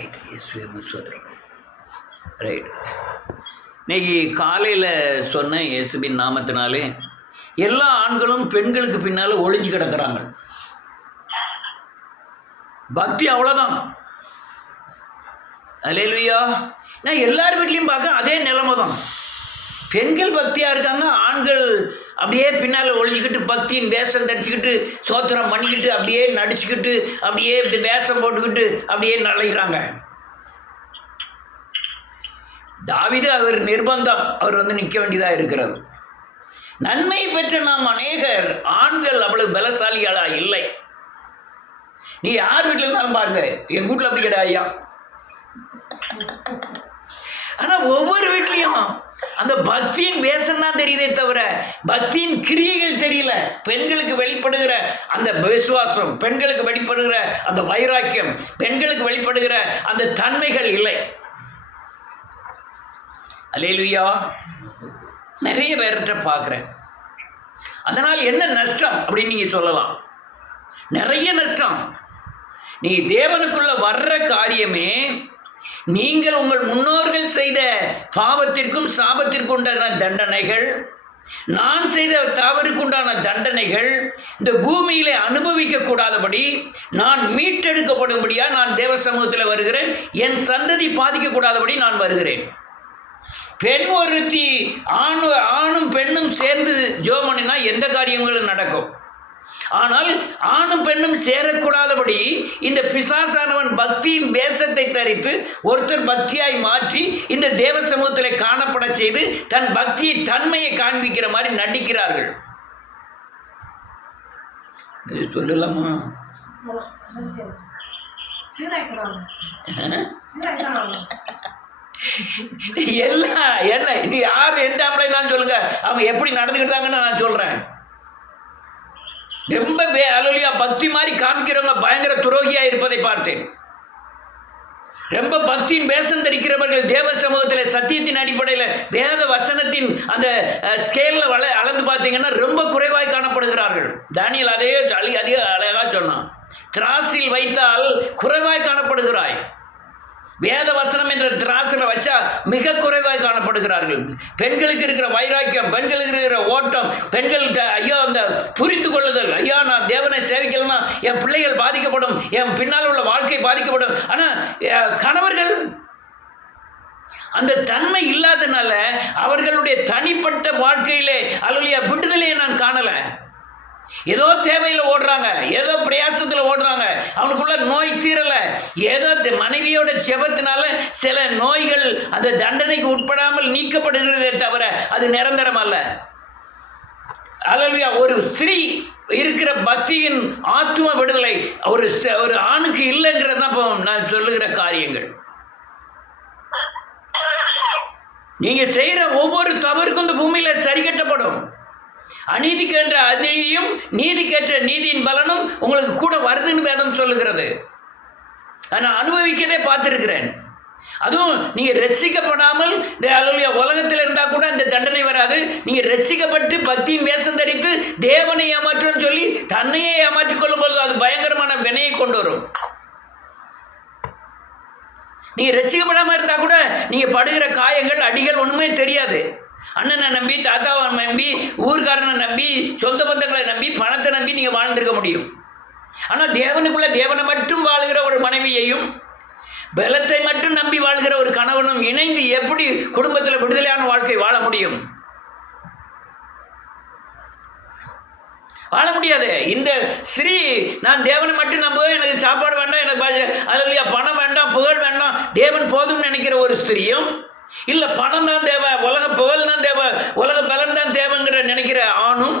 Right. சோதரம். Right. இன்னைக்கு காலையில் சொன்ன இயேசுவின் நாமத்தினாலே எல்லா ஆண்களும் பெண்களுக்கு பின்னால் ஒளிஞ்சு கிடக்கிறாங்க. பக்தி அவ்வளோதான். அல்லேலூயா. நான் எல்லார் வீட்லேயும் பார்க்க அதே நிலைமை தான். பெண்கள் பக்தியாக இருக்காங்க, ஆண்கள் அப்படியே பின்னால் ஒழிஞ்சிக்கிட்டு பக்தியின் வேஷம் தரிச்சுக்கிட்டு சோத்திரம் பண்ணிக்கிட்டு அப்படியே நடிச்சுக்கிட்டு அப்படியே வேஷம் போட்டுக்கிட்டு அப்படியே நலைகிறாங்க. தாவீது அவர் நிர்பந்தம், அவர் நிற்க வேண்டியதாக இருக்கிறது. நன்மை பெற்ற நாம் அநேகர் ஆண்கள் அவ்வளவு பலசாலிகளா இல்லை. நீ யார் வீட்டில் இருந்தாலும் பாருங்க, எங்கள் வீட்டில் அப்படி கிடையாது ஐயா. ஆனால் ஒவ்வொரு வீட்லேயும் அந்த பக்தியின் வேஷம் தான் தெரியுதே தவிர பக்தியின் கிரியைகள் தெரியல. பெண்களுக்கு வெளிப்படுகிற அந்த விசுவாசம், பெண்களுக்கு வெளிப்படுகிற அந்த வைராக்கியம், பெண்களுக்கு வெளிப்படுகிற அந்த தன்மைகள் இல்லை. அல்லேலூயா. நிறைய பேர்கிட்ட பார்க்குறேன். அதனால் என்ன நஷ்டம் அப்படின்னு நீங்கள் சொல்லலாம். நிறைய நஷ்டம். நீ தேவனுக்குள்ள வர்ற காரியமே நீங்கள் உங்கள் முன்னோர்கள் செய்த பாவத்திற்கும் சாபத்திற்கும் உண்டான தண்டனைகள், நான் செய்த தவறுக்கு உண்டான தண்டனைகள் இந்த பூமியிலே அனுபவிக்க கூடாதபடி நான் மீட்டெடுக்கப்படும்படியா நான் தேவ சமூகத்தில் வருகிறேன். என் சந்ததி பாதிக்கக்கூடாதபடி நான் வருகிறேன். பெண் ஒருத்தி ஆணும் பெண்ணும் சேர்ந்து ஜெபம் பண்ணினா எந்த காரியங்களும் நடக்கும். ஆனால் ஆணும் பெண்ணும் சேரக்கூடாதபடி இந்த பிசாசானவன் பக்தியின் வேஷத்தை தரித்து ஒருத்தர் பக்தியாய் மாற்றி இந்த தேவ சமூகத்தில் காணப்பட செய்து தன் பக்தியை தன்மையை காண்பிக்கிற மாதிரி நடிக்கிறார்கள். சொல்லலாமா? எல்லாம் என்ன நீ யார் எந்த ஆம்பளைனாலும் சொல்லுங்க, அவங்க எப்படி நடந்துக்கிட்டாங்கன்னு நான் சொல்றேன். ரொம்ப அலுவலியா பக்தி மாதிரி காமிக்கிறவங்க பயங்கர துரோகியா இருப்பதை பார்த்தேன். ரொம்ப பக்தியின் வேஷம் தரிக்கிறவர்கள் தேவ சமூகத்தில் சத்தியத்தின் அடிப்படையில் வேத வசனத்தின் அந்த ஸ்கேலில் அளந்து பார்த்தீங்கன்னா ரொம்ப குறைவாய் காணப்படுகிறார்கள். தானியேல் அதே அதிக அழகாக சொன்னான். திராசில் வைத்தால் குறைவாய் காணப்படுகிறாய். வேத வசனம் என்ற திராசில் வச்சா மிக குறைவாய் காணப்படுகிறார்கள். பெண்களுக்கு இருக்கிற வைராக்கியம், பெண்களுக்கு இருக்கிற ஓட்டம், பெண்கள்கிட்ட ஐயா அந்த புரிந்து கொள்ளுதல், ஐயா நான் தேவனை சேவிக்கலன்னா என் பிள்ளைகள் பாதிக்கப்படும், என் பின்னால் உள்ள வாழ்க்கை பாதிக்கப்படும். ஆனால் கணவர்கள் அந்த தன்மை இல்லாதனால அவர்களுடைய தனிப்பட்ட வாழ்க்கையிலே அல்லையா விடுதலையை நான் காணலை. ஏதோ தேவையில் ஓடுறாங்க, ஏதோ பிரயாசத்தில் ஓடுறாங்க, அவனுக்குள்ள நோய் தீரலை. ஏதோ மனைவியோட செபத்தினால சில நோய்கள் அந்த தண்டனைக்கு உட்படாமல் நீக்கப்படுகிறதே தவிர அது நிரந்தரம் அல்ல. அல்லேலூயா. ஒரு ஸ்திரீ இருக்கிற பக்தியின் ஆத்தும விடுதலை ஒரு ஆணுக்கு இல்லைங்கிறது தான் நான் சொல்லுகிற காரியங்கள். நீங்க செய்யற ஒவ்வொரு தவறுக்கும் இந்த பூமியில சரி கட்டப்படும். அநீதிக்கேற்ற அநீதியும் நீதிக்கேற்ற நீதியின் பலனும் உங்களுக்கு கூட வருதுன்னு வேதம் சொல்லுகிறது. நான் அனுபவிக்கதே பார்த்துருக்கிறேன். அதுவும் நீங்கள் ரட்சிக்கப்படாமல் உலகத்தில் இருந்தால் கூட இந்த தண்டனை வராது. நீங்கள் ரட்சிக்கப்பட்டு பக்தியின் வேஷம் தரித்து தேவனை ஏமாற்றுன்னு சொல்லி தன்னையே ஏமாற்றிக் கொள்ளும் பொழுது அது பயங்கரமான வினையை கொண்டு வரும். நீங்கள் ரட்சிக்கப்படாமல் இருந்தால் கூட நீங்கள் படுகிற காயங்கள் அடிகள் ஒன்றுமே தெரியாது. அண்ணனை நம்பி, தாத்தாவை நம்பி, ஊர்காரனை நம்பி, சொந்த பந்தங்களை நம்பி, பணத்தை நம்பி நீங்கள் வாழ்ந்திருக்க முடியும். ஆனால் தேவனுக்குள்ள தேவனை மட்டும் வாழ்கிற ஒரு மனைவியையும் பலத்தை மட்டும் நம்பி வாழ்கிற ஒரு கணவனும் இணைந்து எப்படி குடும்பத்தில் விடுதலையான வாழ்க்கை வாழ முடியும்? வாழ முடியாது. இந்த ஸ்ரீ நான் தேவனை மட்டும் நம்புவேன், எனக்கு சாப்பாடு வேண்டாம், எனக்கு அதுலையா பணம் வேண்டாம், புகழ் வேண்டாம், தேவன் போதும்னு நினைக்கிற ஒரு ஸ்திரீயும், இல்லை பணம் தான் தேவை, உலக புகழ் தான் தேவை, உலக பலன் தான் தேவைங்கிற நினைக்கிற ஆணும்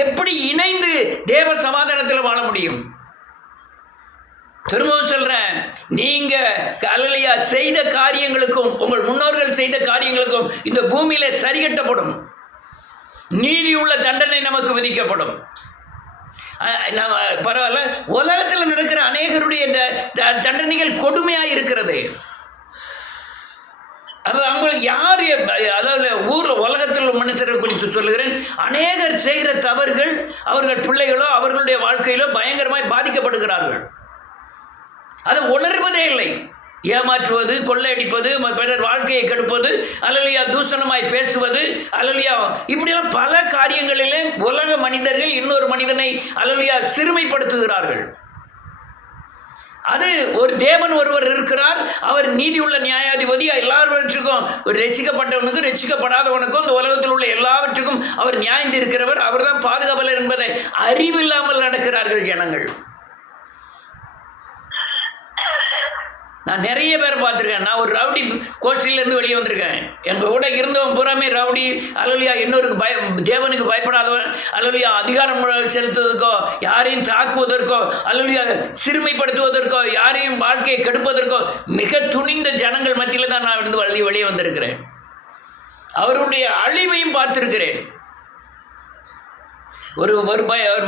எப்படி இணைந்து தேவ சமாதானத்தில் வாழ முடியும்? திரும்பவும் சொல்றேன், நீங்க அல்லேலூயா செய்த காரியங்களுக்கும் உங்கள் முன்னோர்கள் செய்த காரியங்களுக்கும் இந்த பூமியில சரி கட்டப்படும். நீதி உள்ள தண்டனை நமக்கு விதிக்கப்படும். பரவாயில்ல, உலகத்தில் நடக்கிற அநேகருடைய தண்டனைகள் கொடுமையாக இருக்கிறது. அது அவங்களுக்கு யார், அதாவது உலகத்தில் உள்ள மனுஷரை குறித்து சொல்லுகிறேன். அநேகர் செய்கிற தவறுகள் அவர்கள் பிள்ளைகளோ அவர்களுடைய வாழ்க்கையிலோ பயங்கரமாய் பாதிக்கப்படுகிறார்கள். அதை உணர்வதே இல்லை. ஏமாற்றுவது, கொள்ளையடிப்பது, பிறர் வாழ்க்கையை கெடுப்பது, அல்லலையா தூஷணமாய் பேசுவது, அல்லலையா இப்படியெல்லாம் பல காரியங்களிலே உலக மனிதர்கள் இன்னொரு மனிதனை அல்லலையா சிறுமைப்படுத்துகிறார்கள். அது ஒரு தேவன் ஒருவர் இருக்கிறார், அவர் நீதி உள்ள நியாயாதிபதி, எல்லாவற்றுக்கும் ஒரு ரட்சிக்கப்பட்டவனுக்கும் ரட்சிக்கப்படாதவனுக்கும் இந்த உலகத்தில் உள்ள எல்லாவற்றுக்கும் அவர் நியாயம் இருக்கிறவர், அவர் தான் பாதுகாவலர் என்பதை அறிவில்லாமல் நடக்கிறார்கள் ஜனங்கள். நான் நிறைய பேர் பார்த்துருக்கேன். நான் ஒரு ரவுடி கோஷ்டிலேருந்து வெளியே வந்திருக்கேன். எங்கள் கூட இருந்தவன் பூராமே ரவுடி, அல்லலையா இன்னொருக்கு தேவனுக்கு பயப்படாதவன், அல்லலையா அதிகாரம் செலுத்துவதற்கோ, யாரையும் தாக்குவதற்கோ, அல்லலையா சிறுமைப்படுத்துவதற்கோ, யாரையும் வாழ்க்கையை கெடுப்பதற்கோ மிக துணிந்த ஜனங்கள் மத்தியில் தான் நான் இருந்து வெளியே வந்திருக்கிறேன். அவருடைய அழிவையும் பார்த்துருக்கிறேன். ஒரு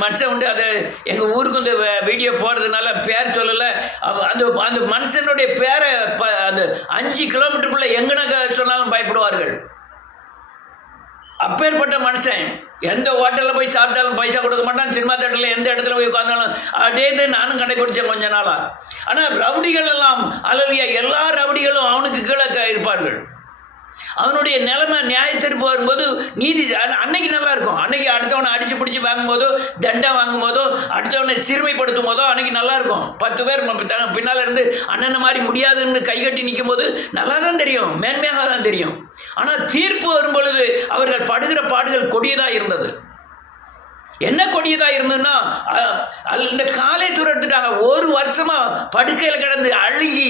மனுஷன் உண்டு, அது எங்கள் ஊருக்கு இந்த வீடியோ போகிறதுனால பேர் சொல்லலை. அந்த மனுஷனுடைய பேரை அந்த 5 கிலோமீட்டருக்குள்ளே எங்கன சொன்னாலும் பயப்படுவார்கள். அப்பேற்பட்ட மனுஷன் எந்த ஹோட்டலில் போய் சாப்பிட்டாலும் பைசா கொடுக்க மாட்டான். சினிமா தேட்டரில் எந்த இடத்துல போய் உட்காந்தாலும் அதே நானும் கடைபிடிச்சேன் கொஞ்ச நாளாக. ஆனால் ரவுடிகள் எல்லாம் அல்லலையா எல்லா ரவுடிகளும் அவனுக்கு கீழே இருப்பார்கள். அவனுடைய நிலைமை நியாயத்திற்கு வரும்போது நீதி அன்னைக்கு நல்லா இருக்கும். அன்னைக்கு அடுத்தவனை அடித்து பிடிச்சி வாங்கும்போதோ, தண்டை வாங்கும்போதோ, அடுத்தவனை சிறுமைப்படுத்தும் போதோ அன்னைக்கு நல்லா இருக்கும். 10 பேர் பின்னால் இருந்து அண்ணன் மாதிரி முடியாதுன்னு கைகட்டி நிற்கும் போது நல்லா தான் தெரியும், மேன்மையாக தான் தெரியும். ஆனால் தீர்ப்பு வரும் பொழுது அவர்கள் படுகிற பாடுகள் கொடியதாக இருந்தது. என்ன கொடியதாக இருந்ததுன்னா, இந்த காலை துரத்துட்டாங்க. 1 வருஷமா படுக்கையில் கிடந்து அழுகி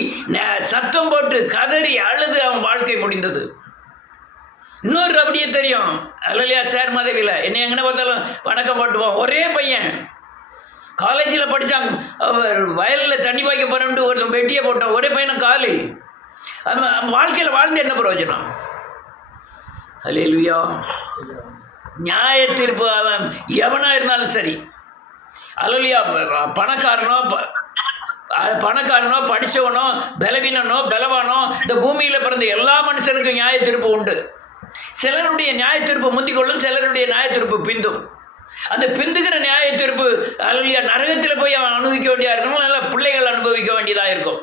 சத்தம் போட்டு கதறி அழுது அவன் வாழ்க்கை முடிந்தது. இன்னொரு ரபடியே தெரியும், அல்லையா சார் மதவியில் என்னை எங்கே பார்த்தாலும் வணக்கம் போட்டுவோம். ஒரே பையன் காலேஜில் படித்தான், வயலில் தண்ணி பாய்க்க போகிறோம்ட்டு ஒருத்தன் வெட்டியை போட்டான். ஒரே பையனை காலி. வாழ்க்கையில் வாழ்ந்து என்ன பிரயோஜனம்? அல்லேலூயா. நியாய தீர்ப்பு அவன் எவனாக இருந்தாலும் சரி, அல்லையா பணக்காரனோ படித்தவனோ பலவீனனோ பலவானோ, இந்த பூமியில் பிறந்த எல்லா மனுஷனுக்கும் நியாய தீர்ப்பு உண்டு. சிலருடைய நியாய தீர்ப்பு முந்திக்கொள்ளும், சிலருடைய நியாய தீர்ப்பு பிந்தும். அந்த பிந்துகிற நியாய தீர்ப்பு அல்லையா நரகத்தில் போய் அவன் அனுபவிக்க வேண்டியதாக இருக்கணும், நல்ல பிள்ளைகள் அனுபவிக்க வேண்டியதாக இருக்கும்.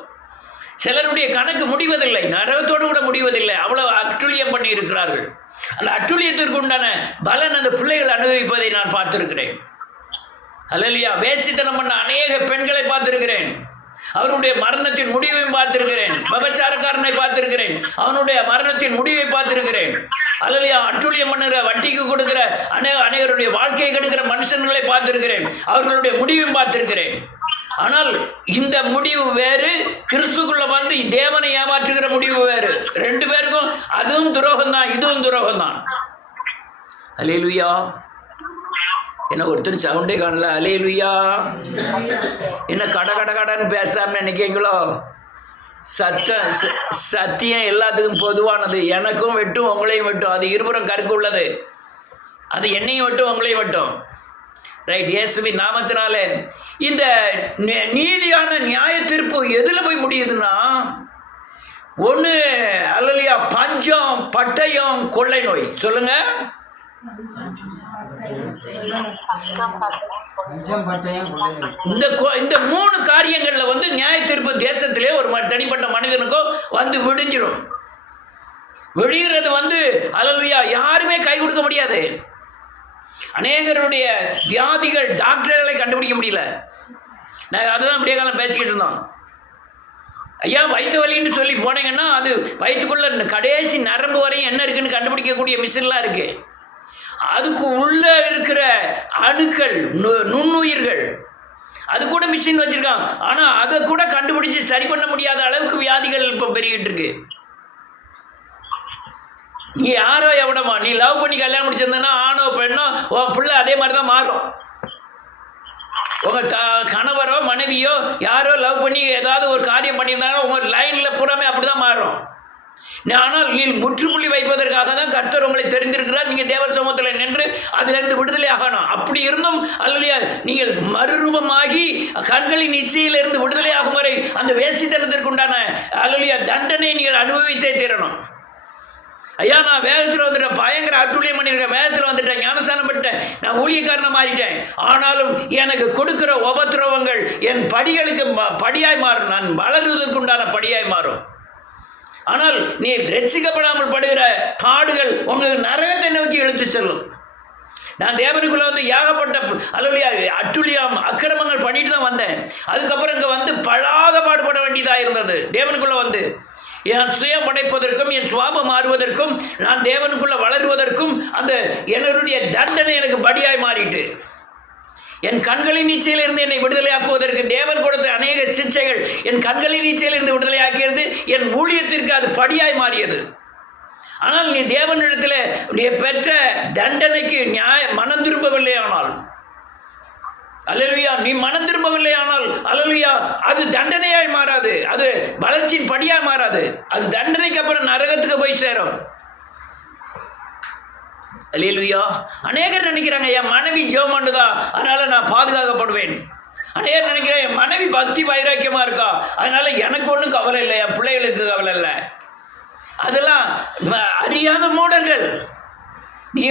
சிலருடைய கணக்கு முடிவதில்லை, நரகத்தோடு கூட முடிவதில்லை, அவ்வளோ அட்டுழியம் பண்ணி இருக்கிறார்கள். அந்த அட்டுழியத்திற்கு உண்டான பலன் அந்த பிள்ளைகள் அனுபவிப்பதை நான் பார்த்திருக்கிறேன். அல்லையா வேசித்தனம் பண்ண அநேக பெண்களை பார்த்திருக்கிறேன். அவருடைய மரணத்தின் முடிவையும் பார்த்திருக்கிறேன். விபச்சாரக்காரனை பார்த்திருக்கிறேன், அவனுடைய மரணத்தின் முடிவை பார்த்திருக்கிறேன். அல்லையா அட்டுழியம் பண்ணுகிற, வட்டிக்கு கொடுக்கிற அநேகருடைய வாழ்க்கையை கெடுக்கிற மனுஷன்களை பார்த்திருக்கிறேன், அவர்களுடைய முடிவையும் பார்த்திருக்கிறேன். ஆனால் இந்த முடிவு வேறு, கிறிஸ்துக்குள்ள வந்து தேவனை ஏமாற்றுகிற முடிவு வேறு. 2 பேருக்கும் அதுவும் துரோகம்தான், இதுவும் துரோகம்தான். அல்லேலூயா. என்ன ஒருத்தர் சவுண்டே காணல. அல்லேலூயா. என்ன கடன்னு பேசாம நினைக்கிறீங்களோ? சத்தியம் எல்லாத்துக்கும் பொதுவானது. எனக்கும் வெட்டும், உங்களையும் வெட்டும். அது இருபுறம் கருக்கு உள்ளது. அது என்னையும் வெட்டும், உங்களையும் வெட்டும். ரைட். இயேசுவின் நாமத்தினாலே இந்த நீதியான நியாய தீர்ப்பு எதில் போய் முடியுதுன்னா, ஒன்று அல்லையா பஞ்சம், பட்டயம், கொள்ளை நோய். சொல்லுங்க. இந்த 3 காரியங்கள்ல வந்து நியாய தீர்ப்பு தேசத்திலே ஒரு தனிப்பட்ட மனிதனுக்கோ வந்து விடிஞ்சிடும். விழுகிறது வந்து அல்லையா யாருமே கை கொடுக்க முடியாது. அநேகருடைய வியாதிகள் டாக்டர்களை கண்டுபிடிக்க முடியல. நான் அதுதான் அப்படியே காலம் பேசிக்கிட்டு இருந்தோம். ஐயா வயிற்று வலின்னு சொல்லி போனீங்கன்னா அது வயிற்றுக்குள்ள கடைசி நரம்பு வரையும் என்ன இருக்குன்னு கண்டுபிடிக்கக்கூடிய மிஷின்லாம் இருக்கு. அதுக்கு உள்ள இருக்கிற அணுக்கள், நுண்ணுயிர்கள், அது கூட மிஷின் வச்சிருக்காங்க. ஆனால் அதை கூட கண்டுபிடிச்சு சரி பண்ண முடியாத அளவுக்கு வியாதிகள் இப்போ பெருகிட்டு இருக்கு. நீ யாரோ எவனமா, நீ லவ் பண்ணி கல்யாணம் முடிச்சிருந்தனா ஆணோ பெண்ணோ உன் பிள்ளை அதே மாதிரி தான் மாறும். உங்கள் கணவரோ மனைவியோ யாரோ லவ் பண்ணி ஏதாவது ஒரு காரியம் பண்ணியிருந்தாலும் உங்கள் லைனில் பூராமே அப்படி தான் மாறும். ஆனால் நீ முற்றுப்புள்ளி வைப்பதற்காக தான் கர்த்தர் உங்களை தெரிந்திருக்கிறார். நீங்கள் தேவ சமூகத்தில் நின்று அதிலிருந்து விடுதலை ஆகணும். அப்படி இருந்தும் அல்லையா நீங்கள் மறுரூபமாகி கண்களின் இச்சையிலிருந்து விடுதலை ஆகும் வரை அந்த வேசித்தனத்திற்கு உண்டான அல்லையா தண்டனை நீங்கள் அனுபவித்தே தீரணும். ஐயா நான் வேதத்தில் வந்துட்டேன், பயங்கர அட்டுழியம் பண்ணியிருக்கேன், வேதத்தில் வந்துட்டேன், ஞானஸ்தானம் பண்ணிட்டேன், நான் ஊழியக்காரனாக மாறிட்டேன், ஆனாலும் எனக்கு கொடுக்குற உபத்திரவங்கள் என் படிகளுக்கு படியாய் மாறும், நான் வளருவதற்கு உண்டான படியாய் மாறும். ஆனால் நீ ரட்சிக்கப்படாமல் படுகிற பாடுகள் உங்களுக்கு நரகத்தை நோக்கி இழுத்து செல்லும். நான் தேவனுக்குள்ளே வந்து ஏகப்பட்ட அட்டுழியம் அக்கிரமங்கள் பண்ணிட்டு தான் வந்தேன். அதுக்கப்புறம் இங்கே வந்து படாத பாடுபட வேண்டியதாக இருந்தது. தேவனுக்குள்ளே வந்து என் சுயம் படைப்பதற்கும் என் சுவாபம் மாறுவதற்கும் நான் தேவனுக்குள்ளே வளருவதற்கும் அந்த என்னுடைய தண்டனை எனக்கு படியாய் மாறிட்டு, என் கண்களின் நீச்சையிலிருந்து என்னை விடுதலையாக்குவதற்கு தேவன் கொடுத்த அநேக சிக்ஷைகள் என் கண்களின் நீச்சையிலிருந்து விடுதலையாக்கியது என் ஊழியத்திற்கு அது படியாய் மாறியது. ஆனால் நீ தேவனிடத்தில் நீ பெற்ற தண்டனைக்கு மனம் திரும்பவில்லை ஆனால், அல்லேலூயா, நீ மனம் திரும்பவில்லை ஆனால் அல்லேலூயா, அது தண்டனையாய் மாறாது, அது வளர்ச்சியின் படியாய் மாறாது, அது தண்டனைக்கு அப்புறம் நரகத்துக்கு போய் சேரும். அல்லேலூயா. அநேகர் நினைக்கிறாங்க என் மனைவி ஜெபம் பண்ணுதா அதனால நான் பாதுகாக்கப்படுவேன். அநேகர் நினைக்கிறேன் என் மனைவி பக்தி வைராக்கியமாக இருக்கா அதனால எனக்கு ஒன்றும் கவலை இல்லை, என் பிள்ளைகளுக்கு கவலை இல்லை. அதெல்லாம் அறியாத மூடர்கள். நீ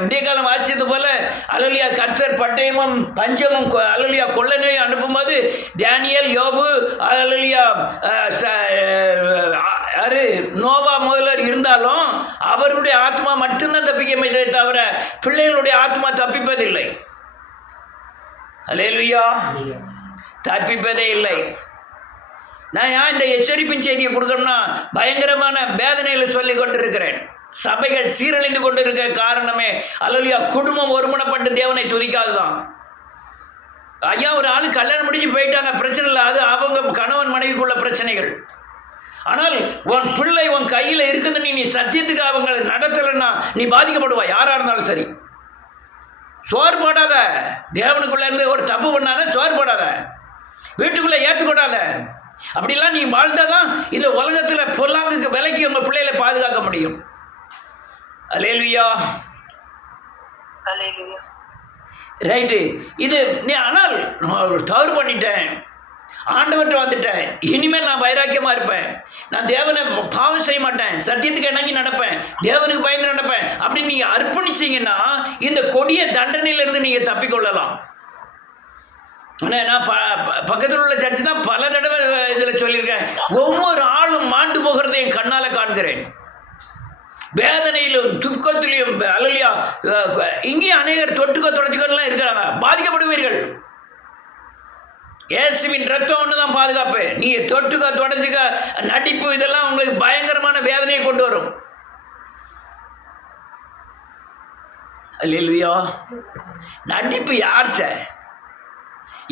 விடிய காலம் வாசித்தது போல அல்லேலூயா கர்த்தர் பட்டயமும் பஞ்சமும் அல்லேலூயா கொள்ள நோய் அனுப்பும்போது டேனியல், யோபு, அல்லேலூயா யாரு நோவா முதலர் இருந்தாலும் அவருடைய ஆத்மா மட்டும்தான் தப்பிக்கமே தவிர பிள்ளைகளுடைய ஆத்மா தப்பிப்பதில்லை. அல்லேலூயா, தப்பிப்பதே இல்லை. நான் ஏன் இந்த எச்சரிப்பின் செய்தியை கொடுக்கணும்னா பயங்கரமான வேதனையில் சொல்லி கொண்டிருக்கிறேன். சபைகள் சீரழிந்து கொண்டிருக்க காரணமே அல்லேலூயா குடும்பம் ஒருமனப்பட்டு தேவனை துதிக்காதுதான். ஐயா ஒரு ஆளு கல்யாணம் முடிஞ்சு போயிட்டாங்க, பிரச்சனை இல்லை, அது அவங்க கணவன் மனைவிக்குள்ள பிரச்சனைகள். ஆனால் உன் பிள்ளை உன் கையில் இருக்குதுன்னு நீ சத்தியத்துக்கு அவங்களை நடத்தலைன்னா நீ பாதிக்கப்படுவா. யாராக இருந்தாலும் சரி, சோறு போடாத. தேவனுக்குள்ள இருந்து ஒரு தப்பு பண்ணாத சோறு போடாத, வீட்டுக்குள்ளே ஏற்றுக்கொடாத. அப்படிலாம் நீ வாழ்ந்தாதான் இந்த உலகத்தில் பொல்லாங்குக்கு விலைக்கு உங்கள் பிள்ளைகளை பாதுகாக்க முடியும். அல்லேலூயா, ரைட்டு. இது நீ ஆனால் தவறு பண்ணிட்டேன், ஆண்டவர்கிட்ட வந்துட்டேன், இனிமேல் நான் வைராக்கியமாக இருப்பேன், நான் தேவனை பாவம் செய்ய மாட்டேன், சத்தியத்துக்கு இணங்கி நடப்பேன், தேவனுக்கு பயந்து நடப்பேன் அப்படின்னு நீங்கள் அர்ப்பணிச்சிங்கன்னா இந்த கொடிய தண்டனையிலிருந்து நீங்கள் தப்பிக்கொள்ளலாம். ஆனால் நான் பக்கத்தில் உள்ள சர்ச்சு தான் பல தடவை இதில் சொல்லியிருக்கேன். ஒவ்வொரு ஆளும் மாண்டு போகிறதை என் கண்ணால் காண்கிறேன். வேதனையிலும் துக்கத்திலையும் அல்லேலூயா. இங்கேயும் அநேகர் தொடச்சிக்கலாம் இருக்கிறாங்க. பாதிக்கப்படுவீர்கள். இயேசுவின் ரத்தம் ஒன்று தான் பாதுகாப்பு. நீ தொடச்சிக்க நடிப்பு இதெல்லாம் உங்களுக்கு பயங்கரமான வேதனையை கொண்டு வரும். அல்லேலூயா. நடிப்பு யார்கிட்ட?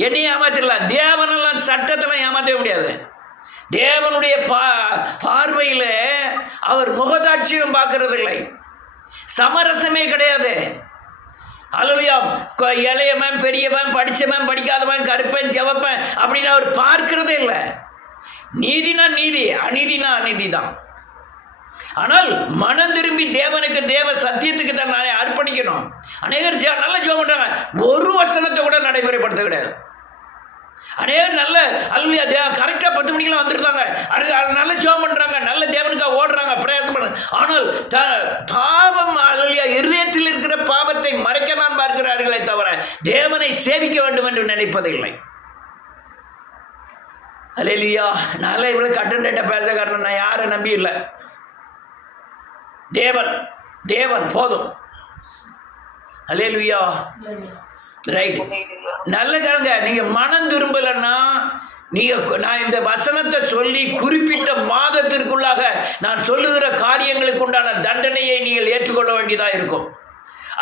என்னை ஏமாத்திடலாம், தேவனெல்லாம் சட்டத்தெல்லாம் ஏமாற்றவே முடியாது. தேவனுடைய பார்வையில் அவர் முகதாட்சியம் பார்க்கறது இல்லை, சமரசமே கிடையாது. அல்லேலூயா. இளையவன் பெரியவன் படித்தவன் படிக்காதவன் கருப்பன் செவப்பன் அப்படின்னு அவர் பார்க்கிறதே இல்லை. நீதினா நீதி, அநீதினா அநீதி தான். ஆனால் மனம் திரும்பி தேவனுக்கு தேவ சத்தியத்துக்கு தான் நான் அர்ப்பணிக்கணும். அநேகர் நல்ல ஜெபம் பண்ணுறாங்க, ஒரு வசனத்தை கூட நடைமுறைப்படுத்த கிடையாது. அநேகர் நல்ல அல்லேலூயா கரெக்டாக 10 மணிக்கெல்லாம் வந்துருக்காங்க, நல்ல ஜெபம் பண்ணுறாங்க, நல்ல தேவனுக்காக ஓடுறாங்க, பிரயாசம் பண்ணுறாங்க. ஆனால் பாவம் அல்லேலூயா இருதயத்தில் இருக்கிற பாவத்தை மறைக்க தான் பார்க்கிறார்களே தவிர தேவனை சேவிக்க வேண்டும் என்று நினைப்பதில்லை. அல்லேலூயா. நல்ல இவ்வளோ கட்டண்டேட்ட பேச காரணம் நான் யாரை நம்பி இல்லை. தேவன் போதும். அல்லேலூயா. ரைட். நல்ல கேளுங்க. நீங்கள் மனம் திரும்பலைன்னா நான் இந்த வசனத்தை சொல்லி குறிப்பிட்ட மாதத்திற்குள்ளாக நான் சொல்லுகிற காரியங்களுக்கு உண்டான தண்டனையை நீங்கள் ஏற்றுக்கொள்ள வேண்டியதாக இருக்கும்.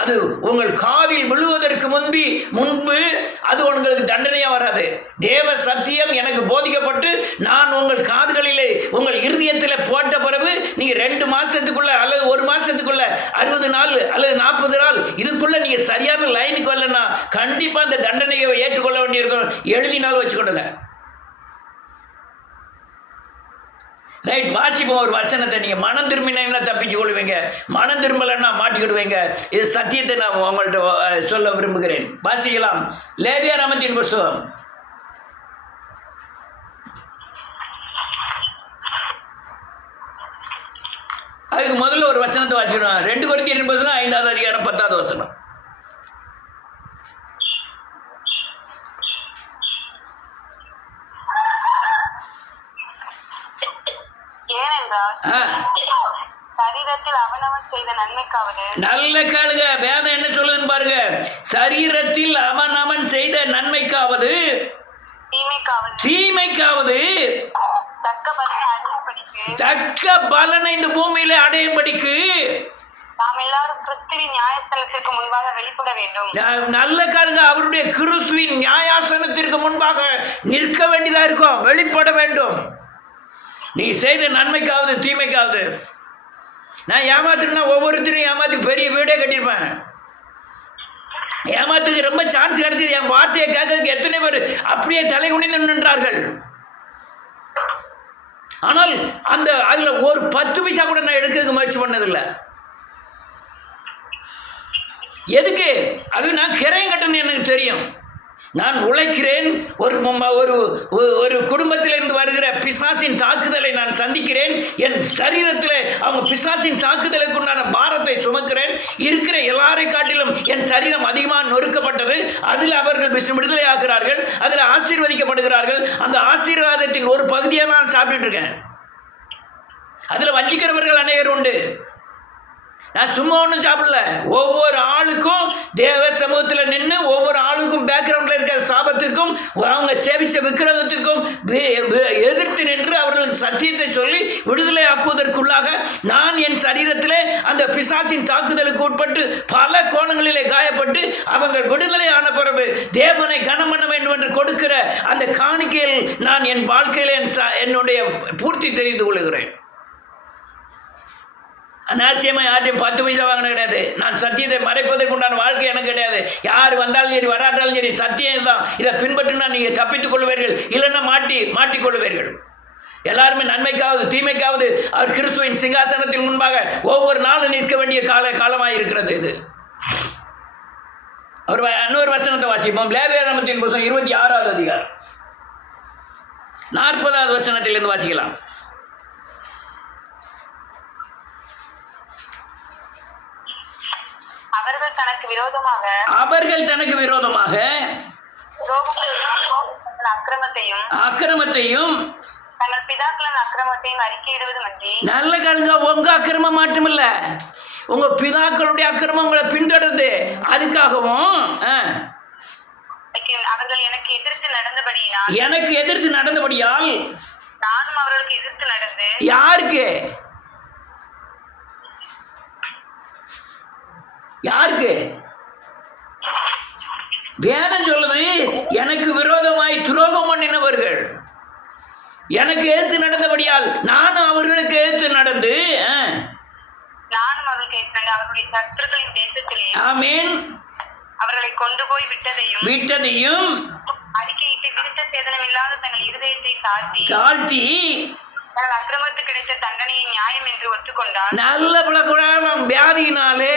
அது உங்கள் காதில் விழுவதற்கு முன்பு அது உங்களுக்கு தண்டனையாக வராது. தேவ சத்தியம் எனக்கு போதிக்கப்பட்டு நான் உங்கள் காதுகளிலே உங்கள் இருதயத்தில் போட்ட பிறகு நீங்கள் 2 மாதத்துக்குள்ள அல்லது 1 மாதத்துக்குள்ள 60 நாள் அல்லது 40 நாள் இதுக்குள்ளே நீங்கள் சரியான லைனுக்கு வரலன்னா கண்டிப்பாக அந்த தண்டனையை ஏற்றுக்கொள்ள வேண்டியிருக்கும். எழுதினாலும் வச்சுக்கொடுங்க. ரைட். வாசிப்போம் ஒரு வசனத்தை. நீங்கள் மனம் திரும்பினீங்கன்னா தப்பிச்சு கொள்வீங்க, மனம் திரும்பலைன்னா மாட்டிக்கிடுவீங்க. இது சத்தியத்தை நான் உங்கள்கிட்ட சொல்ல விரும்புகிறேன். வாசிக்கலாம். லேவியராகமத்தின் புஸ்தகம் 6 முதல்ல ஒரு வசனத்தை வாசிக்கணும். 2 கொரிந்தியர் புத்தகம் 5வது அதிகாரம் 10வது வசனம். சரீரத்தில் அவனவன் செய்த நன்மைக்காவது, நல்ல கேளுங்க, வேதம் என்ன சொல்லுதுன்னு பாருங்க. சரீரத்தில் அவன் செய்த நன்மைக்காவது தீமைக்காவது தக்க பலனை இந்த பூமியில அடையும்படிக்கு நாம் எல்லாரும் கிறிஸ்துவின் நியாயஸ்தலத்திற்கு முன்பாக வெளிப்பட வேண்டும். நல்ல காலங்க, அவருடைய கிறிஸ்துவின் நியாயாசனத்திற்கு முன்பாக நிற்க வேண்டியதா இருக்கும், வெளிப்பட வேண்டும். நீ செய்த நன்மைக்காவது தீமைக்காவது. நான் ஏமாத்துனா ஒவ்வொருத்தரையும் ஏமாத்தி பெரிய வீடே கட்டியிருப்பேன். ஏமாத்துக்கு ரொம்ப சான்ஸ் கிடைச்சது. என் வார்த்தையை கேட்கறதுக்கு எத்தனை பேர் அப்படியே தலை குனிந்து நின்றார்கள். ஆனால் அதுல ஒரு 10 பைசா கூட நான் எடுக்கிறதுக்கு முயற்சி பண்ணதில்லை. எதுக்கு? அது நான் கிரையம் கட்டணும், எனக்கு தெரியும். நான் உழைக்கிறேன். ஒரு குடும்பத்திலிருந்து வருகிற பிசாசின் தாக்குதலை நான் சந்திக்கிறேன். என் சரீரத்தில் அவங்க பிசாசின் தாக்குதலுக்கு உண்டான பாரத்தை சுமக்கிறேன். இருக்கிற எல்லாரை காட்டிலும் என் சரீரம் அதிகமாக நொறுக்கப்பட்டது. அதில் அவர்கள் விடுதலை ஆகிறார்கள், அதில் ஆசீர்வதிக்கப்படுகிறார்கள். அந்த ஆசீர்வாதத்தின் ஒரு பகுதியாக நான் சாப்பிட்டு இருக்கேன். அதில் வஞ்சிக்கிறவர்கள் அநேகர் உண்டு. நான் சும்மா ஒன்றும் சாப்பிடல. ஒவ்வொரு ஆளுக்கும் தேவ சமூகத்தில் நின்று ஒவ்வொரு ஆளுக்கும் பேக்ரவுண்டில் இருக்கிற சாபத்திற்கும் அவங்க சேவிச்ச விக்கிரகத்துக்கும் எதிர்த்து நின்று அவர்களுக்கு சத்தியத்தை சொல்லி விடுதலை ஆக்குவதற்குள்ளாக நான் என் சரீரத்திலே அந்த பிசாசின் தாக்குதலுக்கு உட்பட்டு பல கோணங்களிலே காயப்பட்டு அவங்க விடுதலை ஆன பிறகு தேவனை கனம் பண்ண வேண்டும் என்று கொடுக்கிற அந்த காணிக்கையில் நான் என் வாழ்க்கையில் என்னுடைய பூர்த்தி செய்து கொள்கிறேன். அநாசியமாக யார்ட்டையும் 10 பைசா வாங்கின கிடையாது. நான் சத்தியத்தை மறைப்பதற்கு உண்டான வாழ்க்கை எனக்கு கிடையாது. யார் வந்தாலும் சரி வராட்டாலும் சரி சத்தியம் தான். இதை பின்பற்றினா நீங்கள் தப்பித்துக் கொள்வீர்கள், இல்லைன்னா மாட்டிக்கொள்வீர்கள். எல்லாருமே நன்மைக்காவது தீமைக்காவது அவர் கிறிஸ்துவின் சிங்காசனத்தின் முன்பாக ஒவ்வொரு நாளும் நிற்க வேண்டிய காலமாக இருக்கிறது. இது இன்னொரு வசனத்தை வாசிப்போம். லேவியராகமத்தின் புத்தகம் 26வது அதிகாரம் 40வது வசனத்திலிருந்து வாசிக்கலாம். அவர்கள் தனக்கு விரோதமாக அக்கிரமத்தையும் தங்கள் பிதாக்களின் அக்கிரமத்தையும் அறிக்கையிடுவதுமன்றி. நல்ல காலங்க, உங்க அக்கிரமம் மட்டுமில்ல, உங்க பிதாக்களுடைய அக்கிரமம் உங்களை பின்தொடருது. அதுக்காகவும் அவர்கள் எனக்கு எதிர்த்து நடந்தபடியால் நானும் அவர்களுக்கு எதிர்த்து நடந்து. யாருக்கு? வேதம் சொல்லுது, எனக்கு விரோதமாய் துரோகம் பண்ணினவர்கள் எனக்கு எதிர்த்து நடந்தபடியால் நானும் அவர்களுக்கு எதிர்த்து நடந்து அவர்களுடைய சத்துருக்களின் தேசத்திலே ஆமென் அவர்களை கொண்டு போய் விட்டதையும் அறிக்கையிட்டு விருத்த சேதனம் இல்லாத தங்கள் இருதயத்தை தாழ்த்தி தங்கள் அக்கிரமத்துக்கு கிடைத்த தண்டனையை நியாயம் என்று ஒத்துக்கொண்டார். நல்ல பழக்கம். வியாதியினாலே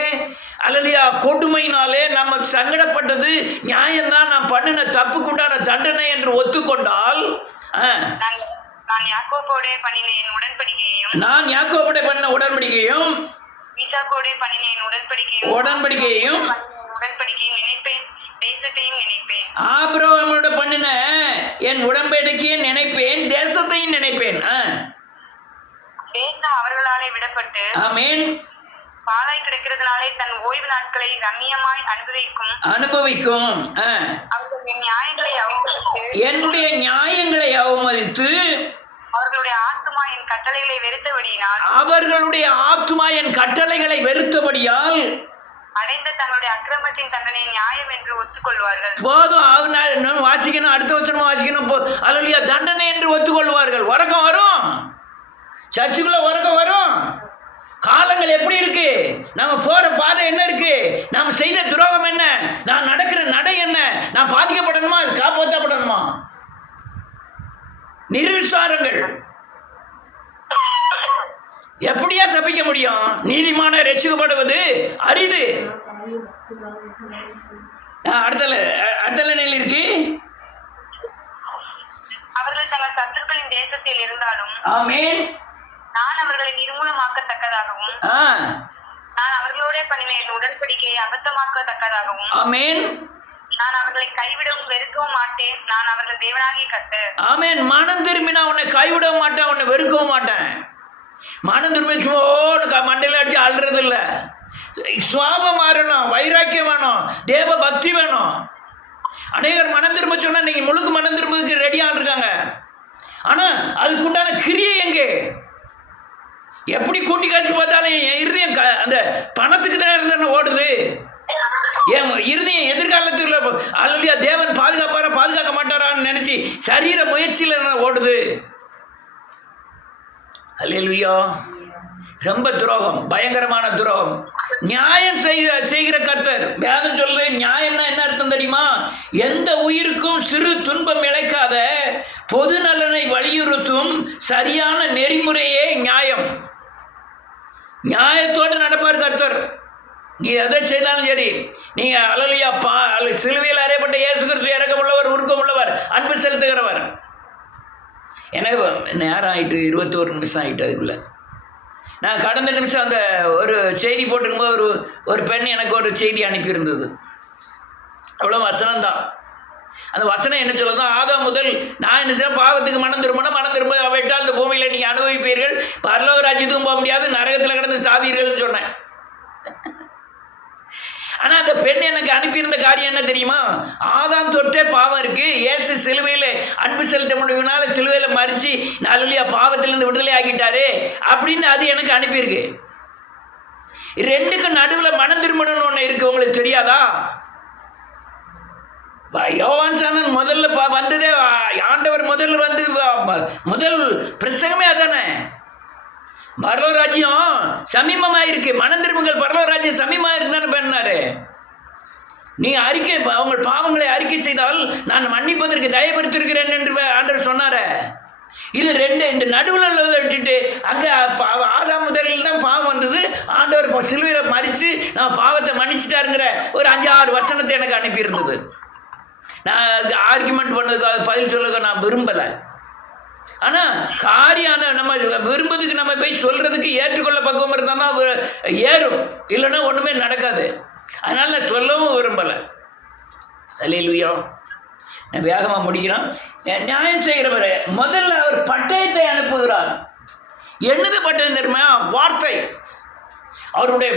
அல்லது கொடுமையினாலே நம்ம சங்கடப்பட்டது நியாயம்தான், நாம் பண்ணின தப்புக்குண்டான தண்டனை என்று ஒத்துக்கொண்டால் நான் யாக்கோபோட பண்ணின உடன்படிக்கையும் ஈசாக்கோடே பண்ணின உடன்படிக்கையும் நினைப்பேன், தேசத்தையும் நினைப்பேன். ஆபிரகாமோட பண்ணின என் உடன்படிக்கையும் நினைப்பேன், தேசத்தையும் நினைப்பேன். தேசம் அவர்களாலே விடப்பட்டு ஆமென் பாழாய் கிடக்கிறதுனாலே தன் ஓய்வு நாட்களை ரம்மியமாய் அனுபவிக்கும். என்னுடைய நியாயங்களை அவமதித்து அவர்களுடைய ஆத்துமா என் கட்டளைகளை வெறுத்தபடியால் அடைந்த தங்களுடைய அக்கிரமத்தின் தண்டனை நியாயம் என்று ஒத்துக்கொள்வார்கள். போதும், வாசிக்கணும், அடுத்த வருஷமா வாசிக்கணும். அல்லையா, தண்டனை என்று ஒத்துக்கொள்வார்கள். உறக்கம் வரும், சர்ச்சுக்குள்ள உறக்கம் வரும். காலங்கள் எப்படி இருக்கு, நம்ம போற பாதை என்ன இருக்கு, நாம் செய்த துரோகம் என்ன, நான் நடக்கிற நடை என்ன, நான் பாதிக்கப்படணுமா காப்பாற்றப்படணுமா? நிர்விசாரங்கள். எப்படியா தப்பிக்க முடியும்? நீதிமான ரட்சிக்கப்படுவது அரிது. அடுத்த நிலை இருக்கு. அவர்கள் தங்கள் சத்துருக்களின் தேசத்தில் இருந்தாலும் ஆமென் நான் அவர்களை நிர்மூலமாக்கத்தக்கதாகவும் ஆ நான் அவர்களோட பண்ணின என் உடன்படிக்கையை அபத்தமாக்கத்தக்கதாகவும் ஆமென் நான் அவர்களை கைவிடவும் வெறுக்கவும் மாட்டேன். நான் அவர்கள் தேவனாகிய கர்த்தர். ஆமென். மனம் திரும்பி நான் உன்னை கைவிடவும் மாட்டேன், உன்னை வெறுக்கவும் மாட்டேன். மனம் திரும்பி சும்மா மண்டையில் அடிச்சு அழுறது இல்லை. சுவாபம் மாறணும், வைராக்கியம் வேணும், தேவ பக்தி வேணும். அநேகர் மனம் திரும்ப சொன்னால் நீங்கள் முழுக்க மனம் திரும்புறதுக்கு ரெடியாக இருக்காங்க. ஆனால் அதுக்குண்டான கிரியை எங்கே? எப்படி கூட்டி காய்ச்சி பார்த்தாலும் என் இருதயம் அந்த பணத்துக்கு தானே ஓடுது. என் இருதயம் எதிர்காலத்தில் அல்லையா தேவன் பாதுகாப்பாரா பாதுகாக்க மாட்டாரான்னு நினச்சி சரீர முயற்சியில் ஓடுது. அல்லேலூயா. ரொம்ப துரோகம், பயங்கரமான துரோகம். நியாயம் செய்கிற கர்த்தர். வேதம் சொல்லுது நியாயம்னா என்ன அர்த்தம் தெரியுமா? எந்த உயிருக்கும் சிறு துன்பம் இழைக்காத பொது நலனை வலியுறுத்தும் சரியான நெறிமுறையே நியாயம். நியாயத்தோடு நடப்பார் கர்த்தர். நீ எதை செய்தாலும் சரி, நீங்கள் அல்லையா சிலுவையில் அறையப்பட்ட இயேசு கிறிஸ்து இரக்கமுள்ளவர், உருக்கமுள்ளவர், அன்பு செலுத்துகிறவர். எனக்கு நேரம் ஆகிட்டு 21 நிமிஷம் ஆகிட்டு. அதுக்குள்ளே நான் கடந்த நிமிஷம் அந்த ஒரு செய்தி போட்டிருக்கும்போது ஒரு பெண் எனக்கு ஒரு செய்தி அனுப்பியிருந்தது. அவ்வளோ வசனம்தான். அந்த வசனம் என்ன சொல்லுதோ, ஆதாம் முதல் நான் என்ன செய்ய பாவத்துக்கு மனம் திரும்ப விட்டால் இந்த பூமியில் நீங்கள் அனுபவிப்பீர்கள், பரலோக ராஜ்யத்துக்கும் போக முடியாது, நரகத்தில் கிடந்து சாவீர்கள்னு சொன்னேன். ஆனால் அந்த பெண் எனக்கு அனுப்பியிருந்த காரியம் என்ன தெரியுமா? ஆதாம் தொட்டே பாவம் இருக்கு, இயேசு சிலுவையில் அன்பு செலுத்த முடியும்னால சிலுவையில் மறித்து நல்ல பாவத்திலிருந்து விடுதலை ஆகிட்டாரு அப்படின்னு அது எனக்கு அனுப்பியிருக்கு. ரெண்டுக்கும் நடுவில் மனம் திரும்பணும்னு ஒன்று இருக்கு, உங்களுக்கு தெரியாதா? யோவான் சாணன் முதல்ல வந்ததே, ஆண்டவர் முதல்ல வந்து முதல் பிரசங்கமே அதானே. பரலோராஜ்யம் சமீபமாக இருக்கு, மனம் திரும்புங்கள், பரலோராஜ்யம் சமீபமாக இருக்குதானே பண்ணாரு. நீங்கள் அறிக்கை உங்கள் பாவங்களை அறிக்கை செய்தால் நான் மன்னிப்பதற்கு தயப்படுத்திருக்கிறேன் என்று ஆண்டவர் சொன்னார. இது ரெண்டு இந்த நடுவில் விட்டுட்டு அங்கே ஆதாம் முதலில் தான் பாவம் வந்தது, ஆண்டவர் சிலுவையில் மறித்து நான் பாவத்தை மன்னிச்சிட்டாருங்கிற ஒரு 5-6 வசனத்தை எனக்கு அனுப்பியிருந்தது. நான் ஆர்குமெண்ட் பண்ணதுக்கு பதில் சொல்லுங்க நான் விரும்பலை. ஆனால் காரியான நம்ம விரும்புறதுக்கு நம்ம போய் சொல்கிறதுக்கு ஏற்றுக்கொள்ள பக்குவம் இருந்தால் தான் ஏறும், இல்லைன்னா ஒன்றுமே நடக்காது. அதனால் நான் சொல்லவும் விரும்பலை. அல்லேலூயா. நான் வேகமாக முடிக்கிறோம். நியாயம் செய்கிறவர் முதல்ல அவர் பட்டயத்தை அனுப்புகிறார். என்னது பட்டயம் தெரியுமா? வார்த்தை. அவருடைய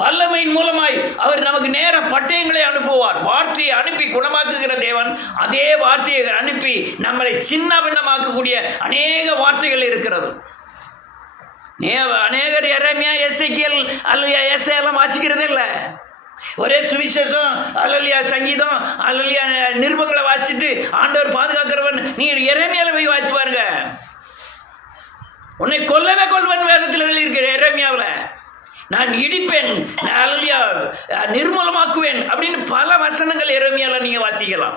வல்லமையின் மூலமாய் அவர் நமக்கு நேர பட்டயங்களை அனுப்புவார். வார்த்தையை அனுப்பி குணமாக்குகிற தேவன் அதே வார்த்தையை அனுப்பி நம்மளை சின்ன பின்னமாக்கக்கூடிய அநேக வார்த்தைகள் இருக்கிறது. அநேகர் எரேமியா, எசேக்கியேல் அல்லையா எல்லாம் வாசிக்கிறதே இல்லை. ஒரே சுவிசேஷம் அல்லையா சங்கீதம் அல்லையா நிருபங்களை வாசிச்சுட்டு ஆண்டவர் பாதுகாக்கிறவன் நீங்கள் எரேமியாவில் போய் வாசிச்சு பாருங்க. உன்னை கொல்லவே கொல்வன் வேதத்தில் எழுதியிருக்கிற எரேமியாவில். நான் இடிப்பேன், அல்லையா நிர்மூலமாக்குவேன் அப்படின்னு பல வசனங்கள் எரேமியாவில் நீங்கள் வாசிக்கலாம்.